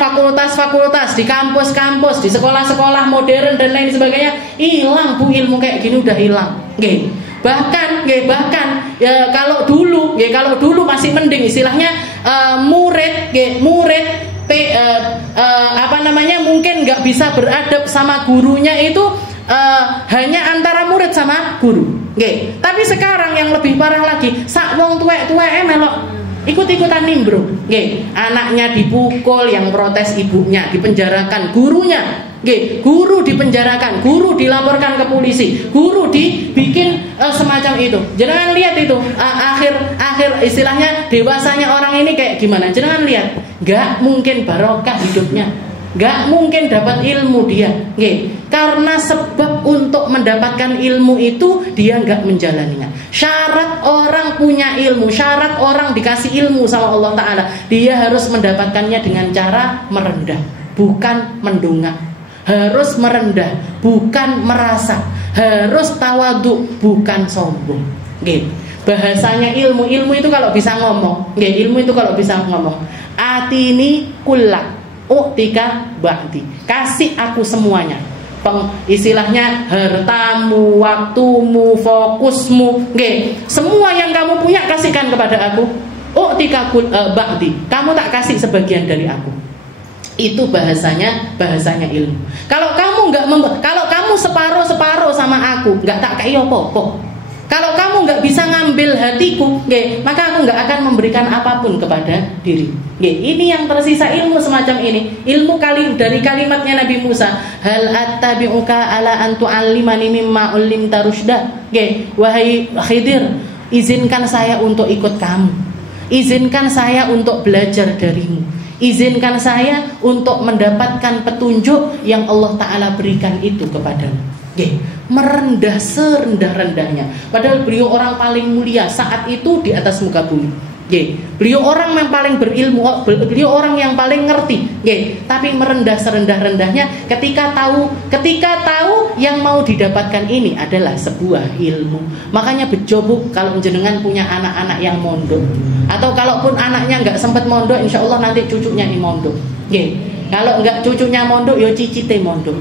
fakultas-fakultas, di kampus-kampus, di sekolah-sekolah modern dan lain sebagainya, hilang bu ilmu kayak gini, udah hilang. Bahkan kalau dulu masih mending istilahnya murid mungkin nggak bisa beradab sama gurunya itu hanya antara murid sama guru. Nggih. Tapi sekarang yang lebih parah lagi, sak wong tuwek-tuweke melok ikut-ikutan nimbrung. Nggih. Anaknya dipukul, yang protes ibunya dipenjarakan, gurunya nggih, guru dipenjarakan, guru dilaporkan ke polisi, guru dibikin semacam itu. Jangan lihat itu akhir istilahnya dewasanya orang ini kayak gimana. Jangan lihat, nggak mungkin barokah hidupnya, nggak mungkin dapat ilmu dia, nggih. Karena sebab untuk mendapatkan ilmu itu dia nggak menjalaninya. Syarat orang punya ilmu, syarat orang dikasih ilmu sama Allah Ta'ala, dia harus mendapatkannya dengan cara merendah, bukan mendongak. Harus merendah, bukan merasa. Harus tawadhu, bukan sombong. Nggih. Bahasanya ilmu itu kalau bisa ngomong, nggih, ilmu itu kalau bisa ngomong. Atini kullak, utika ba'di. Kasih aku semuanya. Istilahnya hartamu, waktumu, fokusmu, nggih. Semua yang kamu punya kasihkan kepada aku. Utika ba'di. Kamu tak kasih sebagian dari aku. Itu bahasanya ilmu. Kalau kamu kalau kamu separuh sama aku, nggak tak kei apa-apa. Kalau kamu nggak bisa ngambil hatiku, nggih, maka aku nggak akan memberikan apapun kepada diri. Nggih, ini yang tersisa ilmu semacam ini. Ilmu dari kalimatnya Nabi Musa, hal attabi'uka ala an tu'allimani mimma ullimta rusyda. Nggih, wahai Khidir, izinkan saya untuk ikut kamu. Izinkan saya untuk belajar darimu. Izinkan saya untuk mendapatkan petunjuk yang Allah Ta'ala berikan itu kepadamu. Merendah serendah-rendahnya. Padahal beliau orang paling mulia saat itu di atas muka bumi. Beliau orang yang paling berilmu, beliau orang yang paling ngerti. Tapi merendah serendah-rendahnya ketika tahu yang mau didapatkan ini adalah sebuah ilmu. Makanya bejobu kalau jenengan punya anak-anak yang mondok, atau kalaupun anaknya nggak sempat mondok, insya Allah nanti cucunya ini mondok. Kalau nggak cucunya mondok, yo cicite mondok.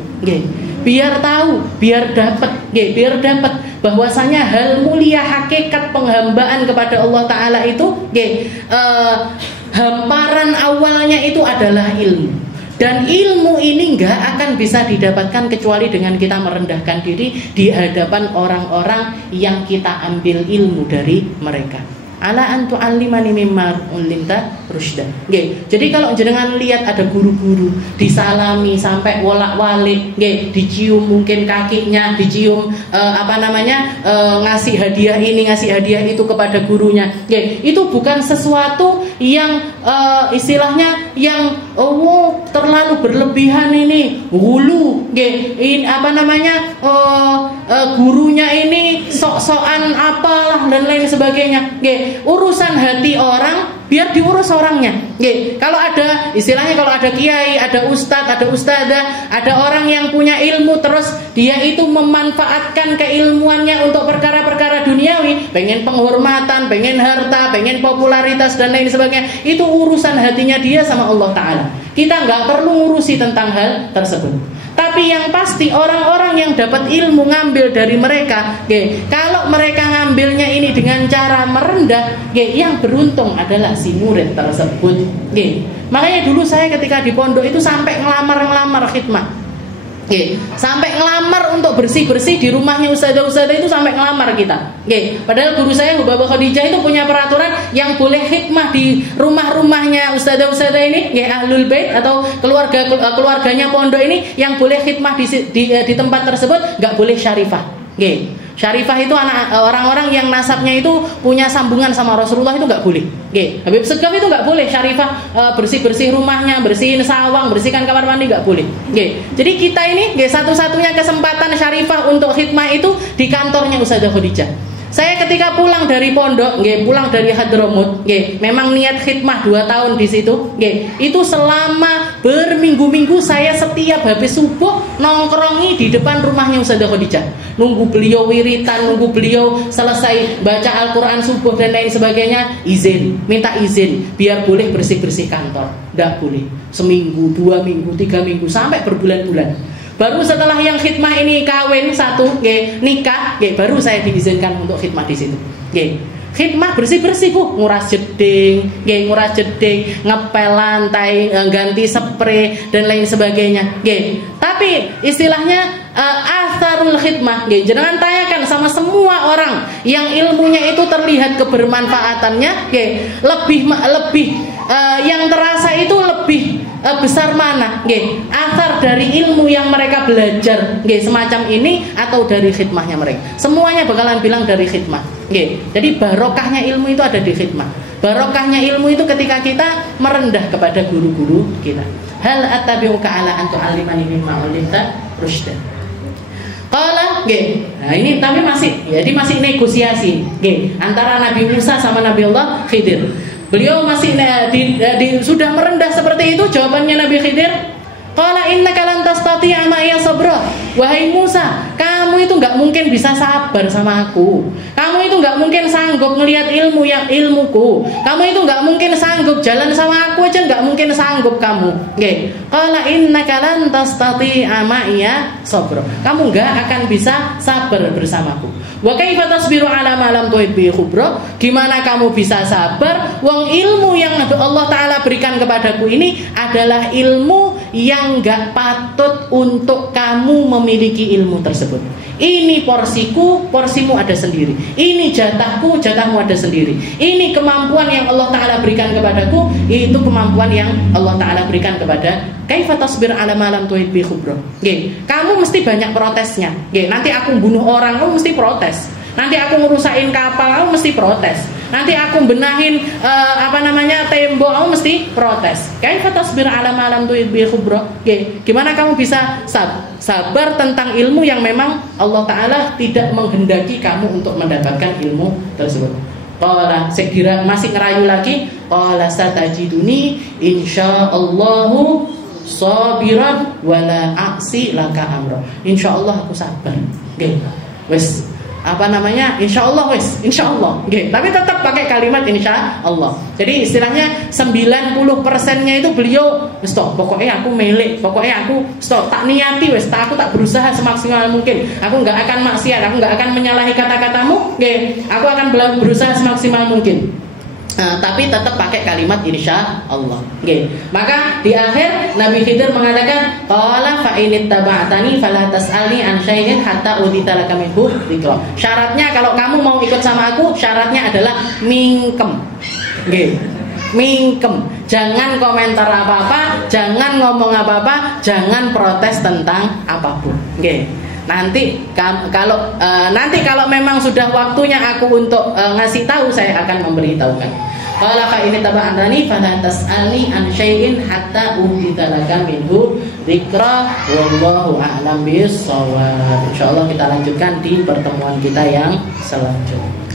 Biar tahu, biar dapat bahwasanya hal mulia hakikat penghambaan kepada Allah Ta'ala itu, hamparan awalnya itu adalah ilmu. Dan ilmu ini nggak akan bisa didapatkan kecuali dengan kita merendahkan diri di hadapan orang-orang yang kita ambil ilmu dari mereka. Ala antu alimani mimma ulimta rusda. Jadi kalau jenengan lihat ada guru-guru disalami sampai wolak-walik, dicium mungkin kakinya, dicium ngasih hadiah ini, ngasih hadiah itu kepada gurunya. Itu bukan sesuatu yang istilahnya yang terlalu berlebihan ini, hulu, gurunya ini sok-sokan apalah dan lain sebagainya. Urusan hati orang biar diurus orangnya. Kalau ada istilahnya, kalau ada kiai, ada ustadz, ada ustadzah, ada orang yang punya ilmu terus dia itu memanfaatkan keilmuannya untuk perkara-perkara duniawi, pengen penghormatan, pengen harta, pengen popularitas dan lain sebagainya, itu urusan hatinya dia sama Allah Ta'ala. Kita nggak perlu ngurusi tentang hal tersebut. Tapi yang pasti orang-orang yang dapat ilmu ngambil dari mereka, kalau mereka ngambilnya ini dengan cara merendah, yang beruntung adalah si murid tersebut. Makanya dulu saya ketika di pondok itu sampai ngelamar khidmah. Sampai ngelamar untuk bersih-bersih di rumahnya ustadzah-ustadzah itu, sampai ngelamar kita. Padahal guru saya Bapak Khadijah itu punya peraturan yang boleh khidmah di rumah-rumahnya ustadzah-ustadzah ini, ahlul bait atau keluarganya pondok ini, yang boleh khidmah di tempat tersebut nggak boleh syarifah. Syarifah itu orang-orang yang nasabnya itu punya sambungan sama Rasulullah, itu nggak boleh. Habib Segaf itu nggak boleh syarifah bersih-bersih rumahnya, bersihin sawang, bersihkan kamar mandi, nggak boleh. Jadi kita ini satu-satunya kesempatan syarifah untuk khidmah itu di kantornya Ustadzah Khadijah. Saya ketika pulang dari pondok, pulang dari Hadramut, memang niat khidmah 2 tahun di situ, itu selama berminggu-minggu saya setiap habis subuh nongkrongi di depan rumahnya Ustadzah Khadijah, nunggu beliau wiritan, nunggu beliau selesai baca Al-Quran subuh dan lain sebagainya, minta izin biar boleh bersih-bersih kantor. Nggak boleh seminggu, 2 minggu, 3 minggu, sampai berbulan-bulan. Baru setelah yang khidmah ini kawin satu, nikah, baru saya diizinkan untuk khidmah di situ. Khidmah bersih-bersih, nguras jeding, ngepel lantai, ganti spray dan lain sebagainya. Tapi istilahnya asarul khidmah. Nggih, jenengan tanyakan sama semua orang yang ilmunya itu terlihat kebermanfaatannya, nggih, lebih yang terasa itu lebih besar mana, nggih, asar dari ilmu yang mereka belajar, nggih, semacam ini atau dari khidmahnya mereka. Semuanya bakalan bilang dari khidmah, nggih. Jadi barokahnya ilmu itu ada di khidmah. Barokahnya ilmu itu ketika kita merendah kepada guru-guru kita. Hal attabi'uka ala an tu'allimani mimma 'allamta rusydan. Qala, nggih. Nah, ini tapi jadi masih negosiasi, nggih, antara Nabi Musa sama Nabi Allah Khidir. Beliau masih sudah merendah seperti itu. Jawabannya Nabi Khidir, qala innaka lan tastati'a ma'iya sabra. Wahai Musa, kamu itu nggak mungkin bisa sabar sama aku. Kamu itu nggak mungkin sanggup melihat ilmuku. Kamu itu nggak mungkin sanggup jalan sama aku aja, nggak mungkin sanggup kamu. Nggih. Qala innaka lan tastati'a ma'iya sabra. Kamu nggak akan bisa sabar bersamaku. Wa kaifa tasbiru ala ma lam tuhit bi khubra? Gimana kamu bisa sabar wong ilmu yang Allah taala berikan kepadaku ini adalah ilmu yang enggak patut untuk kamu memiliki ilmu tersebut. Ini porsiku, porsimu ada sendiri. Ini jatahku, jatahmu ada sendiri. Ini kemampuan yang Allah taala berikan kepadaku, itu kemampuan yang Allah taala berikan kepada. Kaifa tasbir ala ma lam tuhit bi khubra? Nggih, kamu mesti banyak protesnya. Nggih, nanti aku bunuh orang, kamu mesti protes. Nanti aku ngerusain kapal, kamu mesti protes. Nanti aku benahin tembok, kamu mesti protes. Kaifa tasbir ala ma lam tuhit bi khubra? Nggih, gimana kamu bisa sabar tentang ilmu yang memang Allah taala tidak menghendaki kamu untuk mendapatkan ilmu tersebut. Qala, sekira masih ngerayu lagi, qala satajiduni insyaallahu sabiran wala aksi laka amra. Insyaallah aku sabar. Nggih. Wis insyaallah wis, insyaallah. Nggih, tapi tetap pakai kalimat insyaallah. Jadi istilahnya 90%-nya itu beliau wis pokoknya aku milik, pokoknya aku tak niati wis, aku tak berusaha semaksimal mungkin. Aku enggak akan maksiat, aku enggak akan menyalahi kata-katamu, nggih. Aku akan berusaha semaksimal mungkin. Tapi tetap pakai kalimat insya Allah. Okay. Maka di akhir Nabi Khidir mengatakan, qala fa in ittaba'tani fala tas'alni an syai'in hatta udita laka minhu dzikra. Syaratnya kalau kamu mau ikut sama aku, syaratnya adalah mingkem. Okay. Mingkem. Jangan komentar apa-apa, jangan ngomong apa-apa, jangan protes tentang apapun. Okay. Nanti kalau memang sudah waktunya aku untuk ngasih tahu, saya akan memberitahukan. Qala fa in taba'tani fala tas'alni an syai'in hatta uhdita laka minhu dzikra wallahu a'lam bis-shawab. Insyaallah kita lanjutkan di pertemuan kita yang selanjutnya.